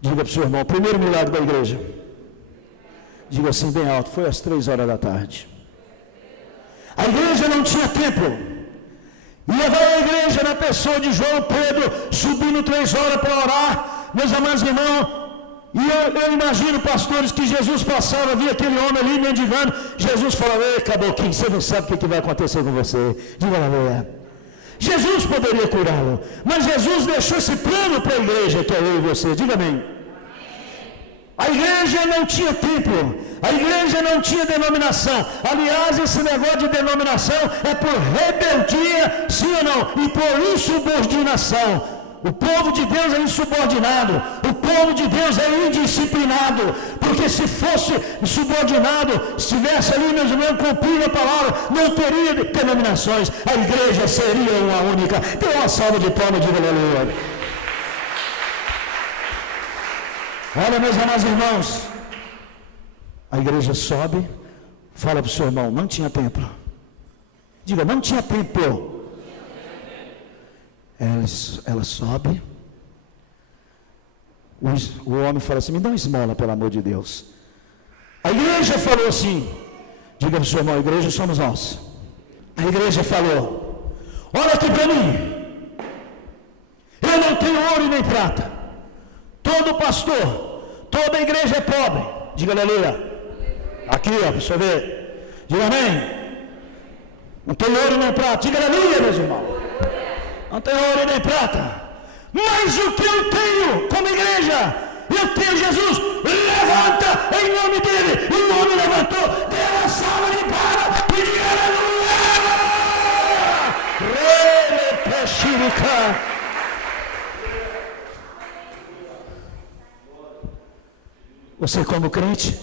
Diga para o seu irmão: o primeiro milagre da igreja. Diga assim bem alto: foi às 3 horas da tarde. A igreja não tinha templo. E levar a igreja na pessoa de João Pedro, subindo 3 horas para orar. Meus amados irmãos, e eu imagino, pastores, que Jesus passava, via aquele homem ali mendigando. Jesus falava: ei, caboclinho, você não sabe o que vai acontecer com você. Diga aleluia. Jesus poderia curá-lo, mas Jesus deixou esse plano para a igreja, que é eu e você. Diga amém. A igreja não tinha templo, a igreja não tinha denominação. Aliás, esse negócio de denominação é por rebeldia, sim ou não, e por insubordinação. O povo de Deus é insubordinado, o povo de Deus é indisciplinado, porque se fosse subordinado, estivesse ali, meus irmãos, cumprindo a palavra, não teria denominações, a igreja seria uma única. Dê uma salva de palmas, diga aleluia. Olha, meus amados irmãos, a igreja sobe, fala para o seu irmão: não tinha templo. Diga: não tinha templo. Ela sobe, o homem fala assim: me dá uma esmola, pelo amor de Deus. A igreja falou assim: diga para o seu irmão: a igreja somos nós. A igreja falou: olha aqui para mim, eu não tenho ouro e nem prata, todo pastor, toda igreja é pobre. Diga aleluia. Aqui, ó, para você ver. Diga amém. Não tem ouro nem prata. Diga aleluia, meus irmãos. Não tem ouro nem prata, mas o que eu tenho como igreja, eu tenho Jesus, levanta em nome dele. E o homem levantou, deu uma salva de palmas e diga aleluia. Você, como crente,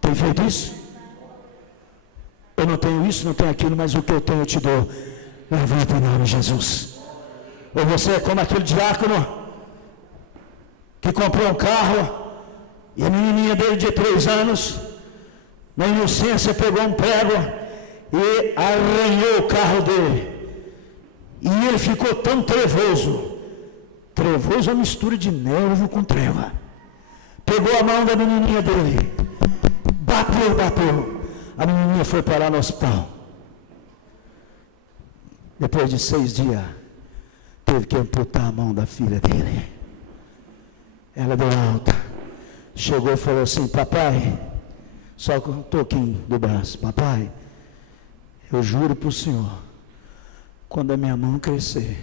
tem feito isso? Eu não tenho isso, não tenho aquilo, mas o que eu tenho eu te dou. Levanta em nome de Jesus. Ou você é como aquele diácono que comprou um carro e a menininha dele de 3 anos, na inocência, pegou um prego e arranhou o carro dele. E ele ficou tão trevoso. Trevoso é uma mistura de nervo com treva. Pegou a mão da menininha dele, bateu. A menininha foi parar no hospital. Depois de 6 dias, teve que amputar a mão da filha dele. Ela deu alta. Chegou e falou assim: papai, só com um toquinho do braço, papai, eu juro para o senhor, quando a minha mão crescer,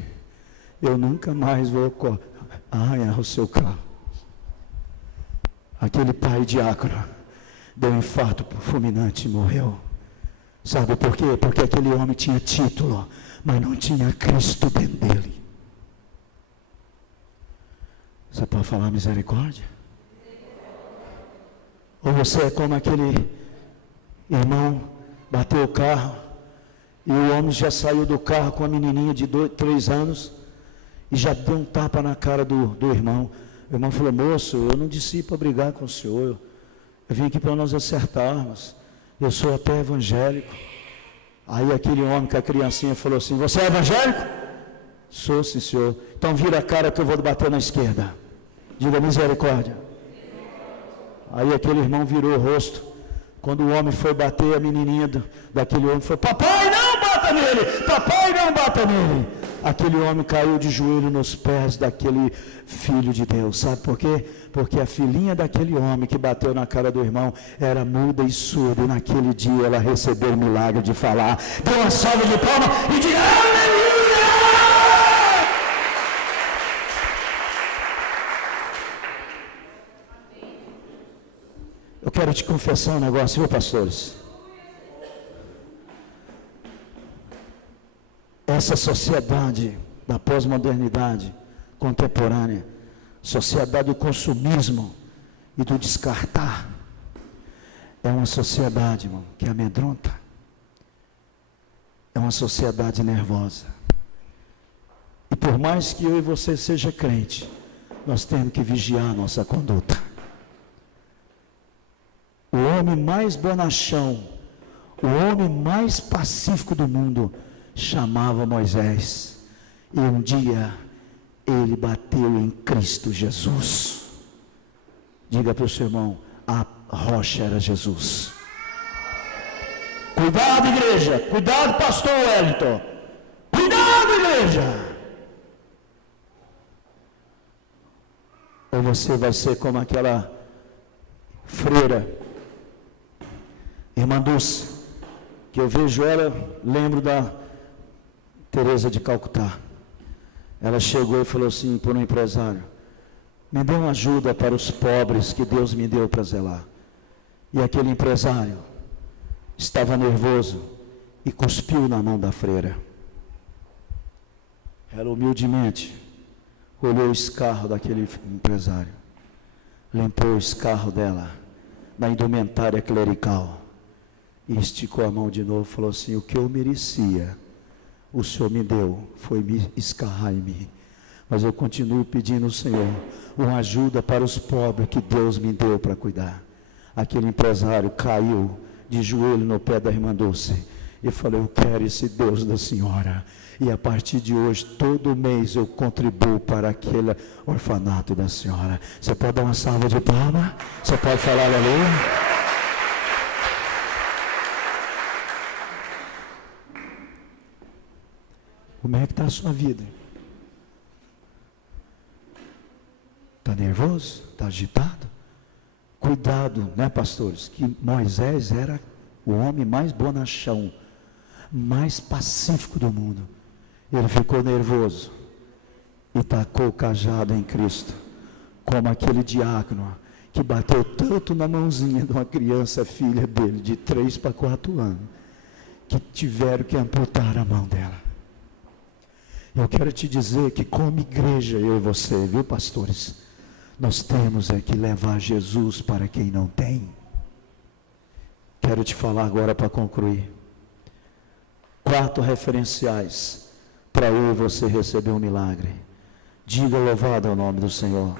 eu nunca mais vou arranhar o seu carro. Aquele pai diácono deu um infarto fulminante e morreu. Sabe por quê? Porque aquele homem tinha título, mas não tinha Cristo dentro dele. Você pode falar misericórdia? Ou você é como aquele irmão, bateu o carro, e o homem já saiu do carro com a menininha de 3 anos, e já deu um tapa na cara do irmão. O irmão falou: moço, eu não desci para brigar com o senhor, eu vim aqui para nós acertarmos, eu sou até evangélico. Aí aquele homem com a criancinha falou assim: você é evangélico? Sou, sim, senhor. Então vira a cara que eu vou bater na esquerda. Diga misericórdia. Aí aquele irmão virou o rosto. Quando o homem foi bater, a menininha daquele homem falou: papai, não bata nele! Papai, não bata nele! Aquele homem caiu de joelho nos pés daquele filho de Deus. Sabe por quê? Porque a filhinha daquele homem que bateu na cara do irmão era muda e surda, e naquele dia ela recebeu o milagre de falar. Dê uma salva de palmas e diga aleluia! Eu quero te confessar um negócio, viu, pastores? Essa sociedade da pós-modernidade contemporânea, sociedade do consumismo e do descartar, é uma sociedade, irmão, que amedronta. É uma sociedade nervosa. E por mais que eu e você seja crente, nós temos que vigiar a nossa conduta. O homem mais bonachão, o homem mais pacífico do mundo, chamava Moisés, e um dia ele bateu em Cristo Jesus. Diga para o seu irmão: a rocha era Jesus. Cuidado, igreja, cuidado, pastor Wellington, cuidado, igreja. Ou você vai ser como aquela freira, irmã Dulce, que eu vejo ela, lembro da Teresa de Calcutá. Ela chegou e falou assim para um empresário: me dê uma ajuda para os pobres que Deus me deu para zelar. E aquele empresário estava nervoso e cuspiu na mão da freira. Ela humildemente olhou o escarro daquele empresário, limpou o escarro dela na indumentária clerical e esticou a mão de novo e falou assim: o que eu merecia, o Senhor me deu, foi me escarrar em mim, mas eu continuo pedindo ao Senhor uma ajuda para os pobres que Deus me deu para cuidar. Aquele empresário caiu de joelho no pé da irmã Dulce e falou: eu quero esse Deus da senhora, e a partir de hoje, todo mês eu contribuo para aquele orfanato da senhora. Você pode dar uma salva de palmas? Você pode falar aleluia? Como é que está a sua vida? Está nervoso? Está agitado? Cuidado, né, pastores? Que Moisés era o homem mais bonachão, mais pacífico do mundo. Ele ficou nervoso e tacou o cajado em Cristo. como aquele diácono que bateu tanto na mãozinha de uma criança, filha dele, de 3 para 4 anos, que tiveram que amputar a mão dela. Eu quero te dizer que como igreja, eu e você, viu, pastores, nós temos que levar Jesus para quem não tem. Quero te falar agora para concluir. 4 referenciais para eu e você receber um milagre. Diga louvado é o nome do Senhor.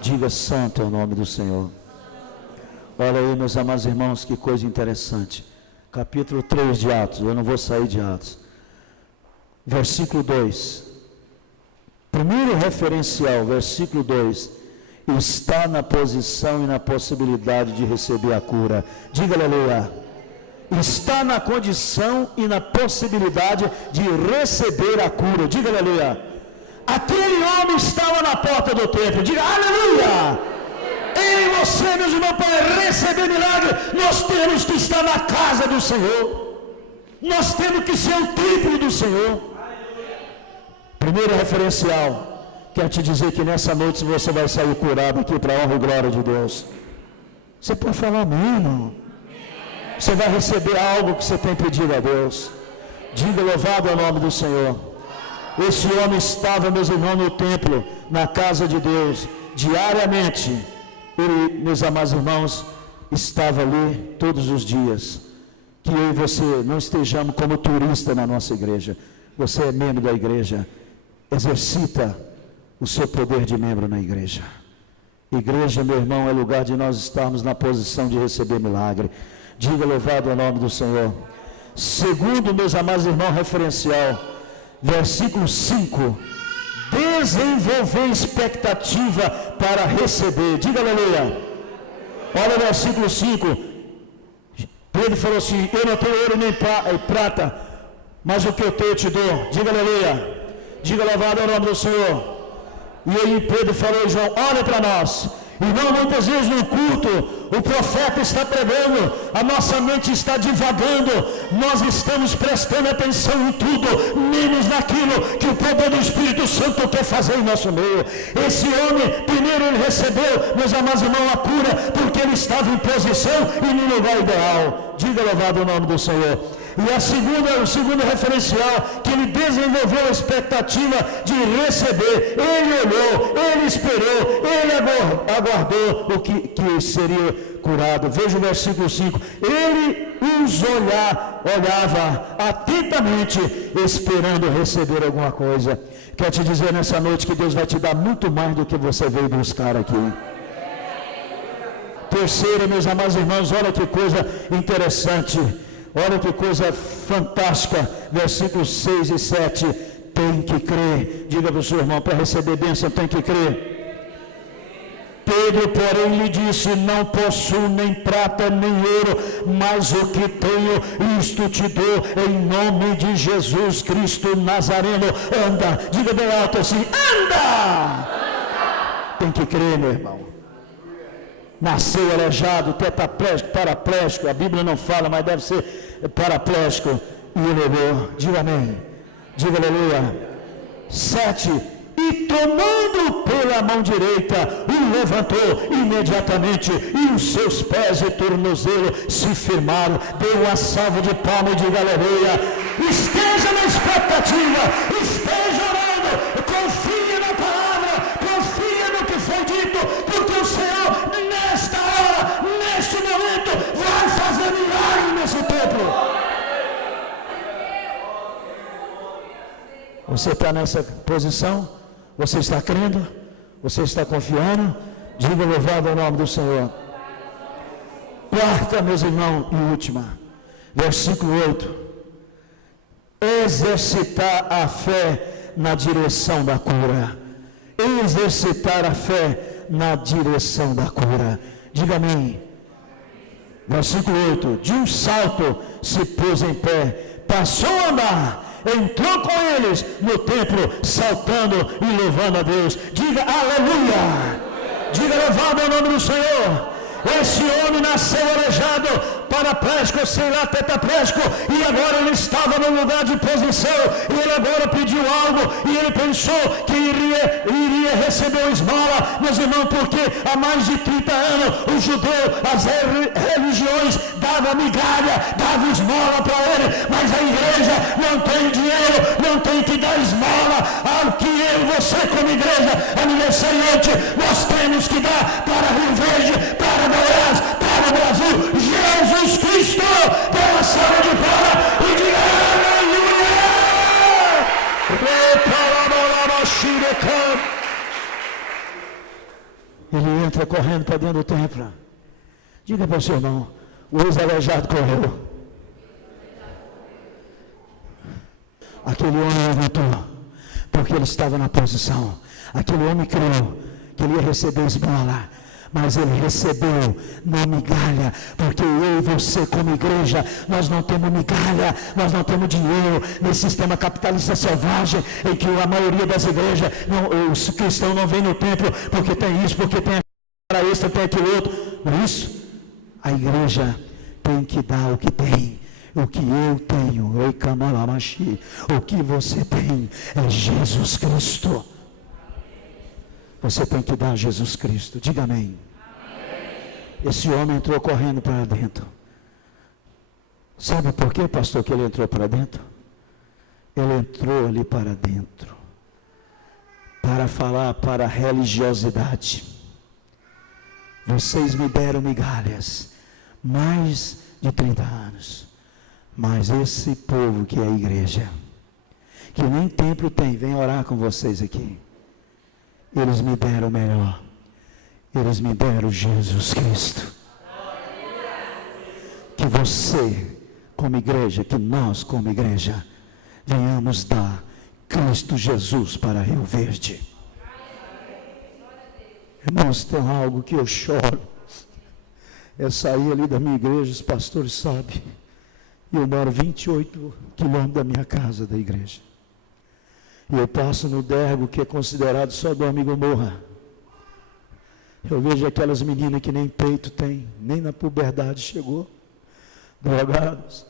Diga santo é o nome do Senhor. Olha aí, meus amados irmãos, que coisa interessante. Capítulo 3 de Atos, eu não vou sair de Atos. Versículo 2. Primeiro referencial, versículo 2. Está na posição e na possibilidade de receber a cura. Diga aleluia. Está na condição e na possibilidade de receber a cura. Diga aleluia. Aquele homem estava na porta do templo. Diga aleluia. Ei, você, meus irmãos, para receber milagre, nós temos que estar na casa do Senhor. Nós temos que ser o templo do Senhor. Primeiro referencial. Quero te dizer que nessa noite você vai sair curado aqui para a honra e glória de Deus. Você pode falar amém, irmão? Você vai receber algo que você tem pedido a Deus. Diga louvado é o nome do Senhor. Esse homem estava, meus irmãos, no templo, na casa de Deus, diariamente. Ele, meus amados irmãos, estava ali todos os dias. Que eu e você não estejamos como turista na nossa igreja. Você é membro da igreja. Exercita o seu poder de membro na igreja. Igreja, meu irmão, é lugar de nós estarmos na posição de receber milagre. Diga louvado é o nome do Senhor. Segundo, meus amados irmãos, referencial, versículo 5. Desenvolver expectativa para receber. Diga aleluia. Olha o versículo 5. Pedro falou assim: eu não tenho ouro nem prata, mas o que eu tenho eu te dou. Diga aleluia. Diga louvado é o nome do Senhor. E aí Pedro falou: João, olha para nós. Irmão, muitas vezes no culto, o profeta está pregando, a nossa mente está divagando, nós estamos prestando atenção em tudo, menos naquilo que o poder do Espírito Santo quer fazer em nosso meio. Esse homem, primeiro ele recebeu, meus amados irmãos, a cura, porque ele estava em posição e no lugar ideal. Diga louvado o nome do Senhor. E o segundo referencial, que ele desenvolveu a expectativa de receber. Ele olhou, ele esperou, ele aguardou o que seria curado. Veja o versículo 5. Ele os olhava atentamente, esperando receber alguma coisa. Quero te dizer nessa noite que Deus vai te dar muito mais do que você veio buscar aqui. Terceiro, meus amados irmãos, olha que coisa interessante. Olha que coisa fantástica, versículos 6 e 7, tem que crer. Diga para o seu irmão, para receber bênção tem que crer. Pedro, porém, lhe disse: não possuo nem prata nem ouro, mas o que tenho, isto te dou, em nome de Jesus Cristo Nazareno. Anda, diga bem alto assim: anda! Tem que crer, meu irmão. Nasceu aleijado, tetraplégico, paraplégico, a Bíblia não fala, mas deve ser paraplégico, e ele olhou. Diga amém, diga aleluia. 7. E tomando pela mão direita, o levantou imediatamente, e os seus pés e tornozelo se firmaram. Deu uma salva de palmas e diga aleluia. Esteja na expectativa, esteja orando, confia na palavra, confia no que foi dito, porque o Senhor, nesta hora, neste momento, vai fazer milagre nesse templo. Você está nessa posição? Você está crendo? Você está confiando? Diga louvado ao nome do Senhor. Quarta, meus irmãos, e última, versículo 8. Exercitar a fé na direção da cura. Exercitar a fé na direção da cura. Diga amém. Versículo 8. De um salto se pôs em pé, passou a andar, entrou com eles no templo, saltando e louvando a Deus. Diga aleluia. Diga louvado ao nome do Senhor. Esse homem nasceu aleijado, paraplégico, sei lá, tetraplégico, e agora ele estava no lugar de posição, e ele agora pediu algo, e ele pensou que iria receber uma esmola. Meus irmãos, porque há mais de 30 anos o judeu, as religiões davam migalha, davam esmola para ele, mas a igreja não tem dinheiro, não tem que dar esmola. Ao que eu e você como igreja aniversariante, nós temos que dar para Rio Verde, para Goiás, para o Brasil, Jesus Cristo. Pela salva de palmas e diga aleluia. Ele entra correndo para dentro do templo. Diga para o seu irmão, o ex-aleijado correu. Aquele homem levantou, porque ele estava na posição. Aquele homem creu que ele ia receber esmola, mas ele recebeu não migalha, porque eu e você como igreja, nós não temos migalha, nós não temos dinheiro nesse sistema capitalista selvagem, em que a maioria das igrejas, os cristãos não vêm no templo, porque tem isso, porque tem para isso, tem aquilo outro. Não é isso? A igreja tem que dar o que tem. O que eu tenho, o que você tem é Jesus Cristo. Você tem que dar a Jesus Cristo. Diga amém. Esse homem entrou correndo para dentro. Sabe por quê, pastor, que ele entrou para dentro? Ele entrou ali para dentro para falar para a religiosidade. Vocês me deram migalhas mais de 30 anos. Mas esse povo que é a igreja, que nem templo tem, vem orar com vocês aqui. Eles me deram o melhor. Eles me deram Jesus Cristo. Que você, como igreja, que nós, como igreja, venhamos dar Cristo Jesus para Rio Verde. Irmãos, tem algo que eu choro. É sair ali da minha igreja, os pastores sabem. Eu moro 28 quilômetros da minha casa, da igreja. E eu passo no Dergo, que é considerado Sodoma e Gomorra. Eu vejo aquelas meninas que nem peito tem, nem na puberdade chegou, drogados,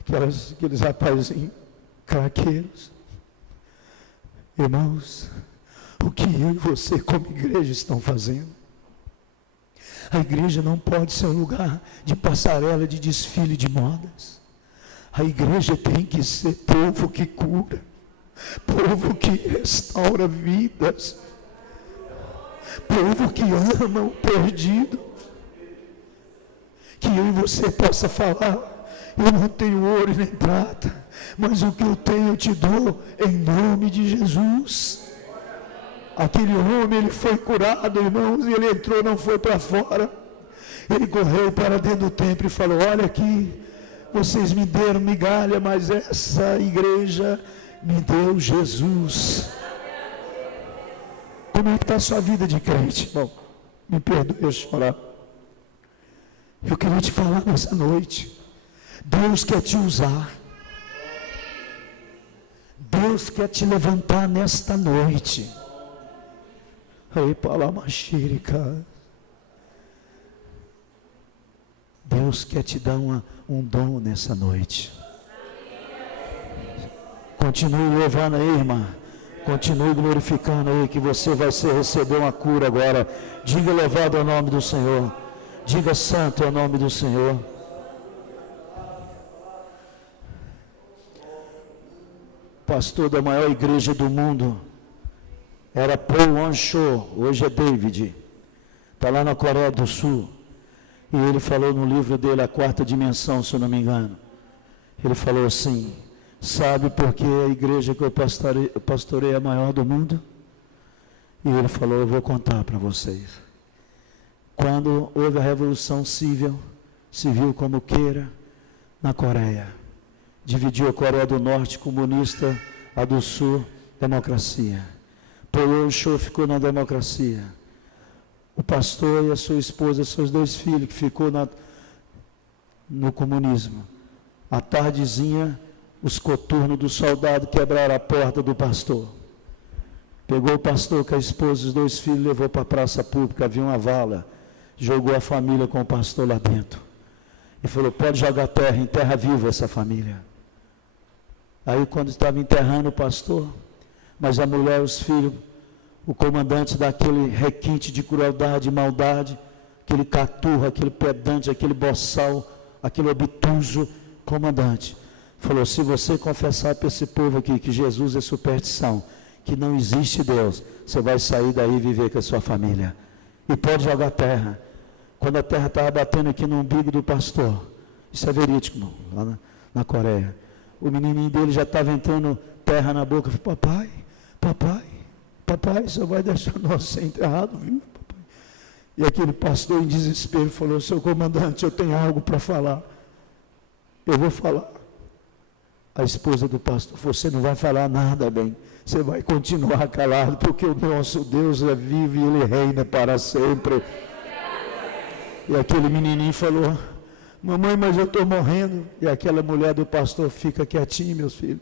aqueles rapazinhos craqueiros. Irmãos, o que eu e você como igreja estão fazendo? A igreja não pode ser um lugar de passarela, de desfile de modas. A igreja tem que ser povo que cura, povo que restaura vidas, povo que ama o perdido. Que eu e você possa falar, eu não tenho ouro nem prata, mas o que eu tenho eu te dou em nome de Jesus. Aquele homem, ele foi curado, irmãos, e ele entrou, não foi para fora. Ele correu para dentro do templo e falou, olha aqui, vocês me deram migalha, mas essa igreja me deu Jesus. Como é que está a sua vida de crente? Bom, me perdoe eu chorar. Eu queria te falar nessa noite, Deus quer te usar. Deus quer te levantar nesta noite. Deus quer te dar um dom nessa noite. Continue louvando aí, irmã. Continue glorificando aí, que você vai receber uma cura agora. Diga louvado ao nome do Senhor. Diga santo ao nome do Senhor. Pastor da maior igreja do mundo era Paul Won-Cho, hoje é David, está lá na Coreia do Sul, e ele falou no livro dele, A Quarta Dimensão, se eu não me engano, ele falou assim, sabe por que a igreja que eu pastorei é a maior do mundo? E ele falou, eu vou contar para vocês. Quando houve a Revolução Civil como queira, na Coreia, dividiu a Coreia do Norte, comunista, a do Sul, democracia. Paul Won-Cho ficou na democracia. O pastor e a sua esposa, seus 2 filhos, que ficou no comunismo. À tardezinha, os coturnos do soldado quebraram a porta do pastor. Pegou o pastor com a esposa e os 2 filhos, levou para a praça pública, havia uma vala. jogou a família com o pastor lá dentro. E falou, pode jogar terra, enterra viva essa família. Aí quando estava enterrando o pastor, mas a mulher e os filhos, o comandante daquele requinte de crueldade e maldade, aquele caturro, aquele pedante, aquele boçal, aquele obtuso comandante, falou, se você confessar para esse povo aqui que Jesus é superstição, que não existe Deus, você vai sair daí e viver com a sua família. E pode jogar terra. Quando a terra estava batendo aqui no umbigo do pastor, isso é verídico, irmão, lá na Coreia, o menininho dele já estava entrando terra na boca, falou, papai, você vai deixar nós ser enterrado, viu, papai? E aquele pastor em desespero falou, seu comandante, eu tenho algo para falar, eu vou falar. A esposa do pastor, você não vai falar nada, bem, você vai continuar calado, porque o nosso Deus é vivo e Ele reina para sempre. E aquele menininho falou, mamãe, mas eu estou morrendo. E aquela mulher do pastor, fica quietinho, meus filhos,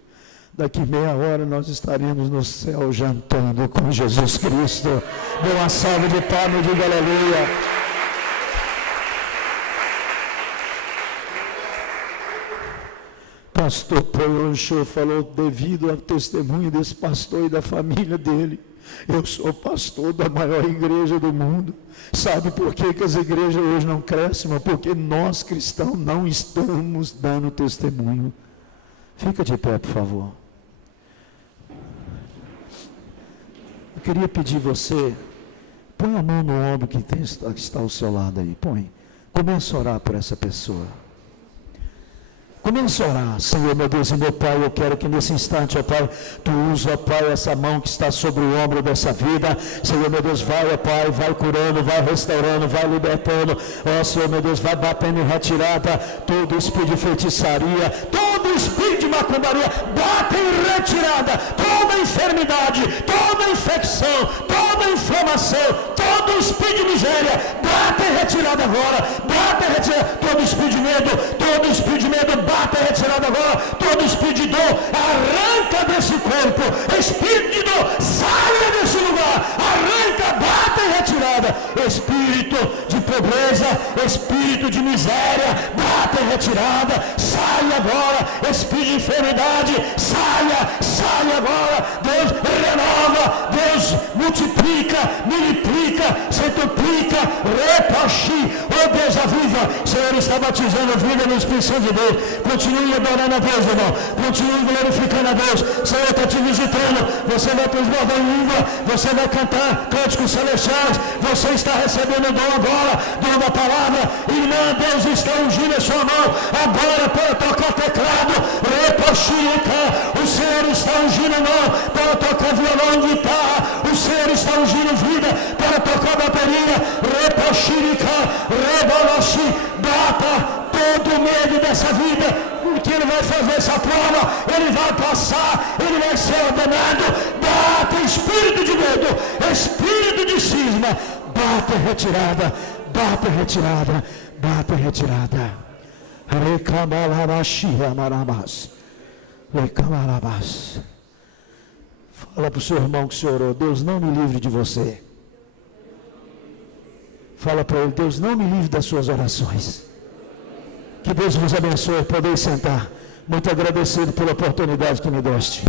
daqui meia hora nós estaremos no céu jantando com Jesus Cristo. Dê uma salva de palmas, diga aleluia. Pastor Polancho falou, devido ao testemunho desse pastor e da família dele, eu sou pastor da maior igreja do mundo. Sabe por que as igrejas hoje não crescem? Porque nós cristãos não estamos dando testemunho. Fica de pé, por favor. Eu queria pedir você, põe a mão no ombro que está ao seu lado aí, põe. Comece a orar por essa pessoa. Comece a orar, Senhor, meu Deus e meu Pai, eu quero que nesse instante, ó Pai, Tu usa, ó Pai, essa mão que está sobre o ombro dessa vida, Senhor, meu Deus, vai, ó Pai, vai curando, vai restaurando, vai libertando, ó Senhor, meu Deus, vai batendo em retirada todo espírito de feitiçaria, todo espírito de macumbaria, bate em retirada, toda enfermidade, toda infecção, toda inflamação, todo espírito de miséria, bate em retirada agora, bate em retirada, todo espírito de medo, bate em retirada agora, todo espírito de dor, arranca desse corpo, espírito de dor, saia desse lugar, arranca, bate em retirada, espírito de pobreza, espírito de miséria, bate em retirada, saia agora, espírito de enfermidade, saia agora, Deus renova, Deus multiplica, miliplica, centuplica, repaxi, oh Deus aviva, Senhor está batizando a vida no Espírito Santo de Deus, continue adorando a Deus, irmão, continue glorificando a Deus, Senhor está te visitando, você vai transbordar em língua, você vai cantar cânticos celestiais, você está recebendo o dom agora, dom da palavra, irmã, Deus está ungindo a sua mão, agora para tocar teclado, repaxica, o Senhor está ungindo a mão, para tocar violão e guitarra, o Senhor está ungindo vida, para tocar bateria, repaxica, rebalaxi, bata, todo medo dessa vida, porque Ele vai fazer essa prova, Ele vai passar, Ele vai ser ordenado, bata espírito de medo, espírito de cisma, bata retirada, bata retirada, bata retirada, recamalabaxia marabás, recamalabax. Fala para o seu irmão que o senhor orou, Deus não me livre de você. Fala para ele, Deus não me livre das suas orações. Que Deus vos abençoe, poder sentar. Muito agradecido pela oportunidade que me deste.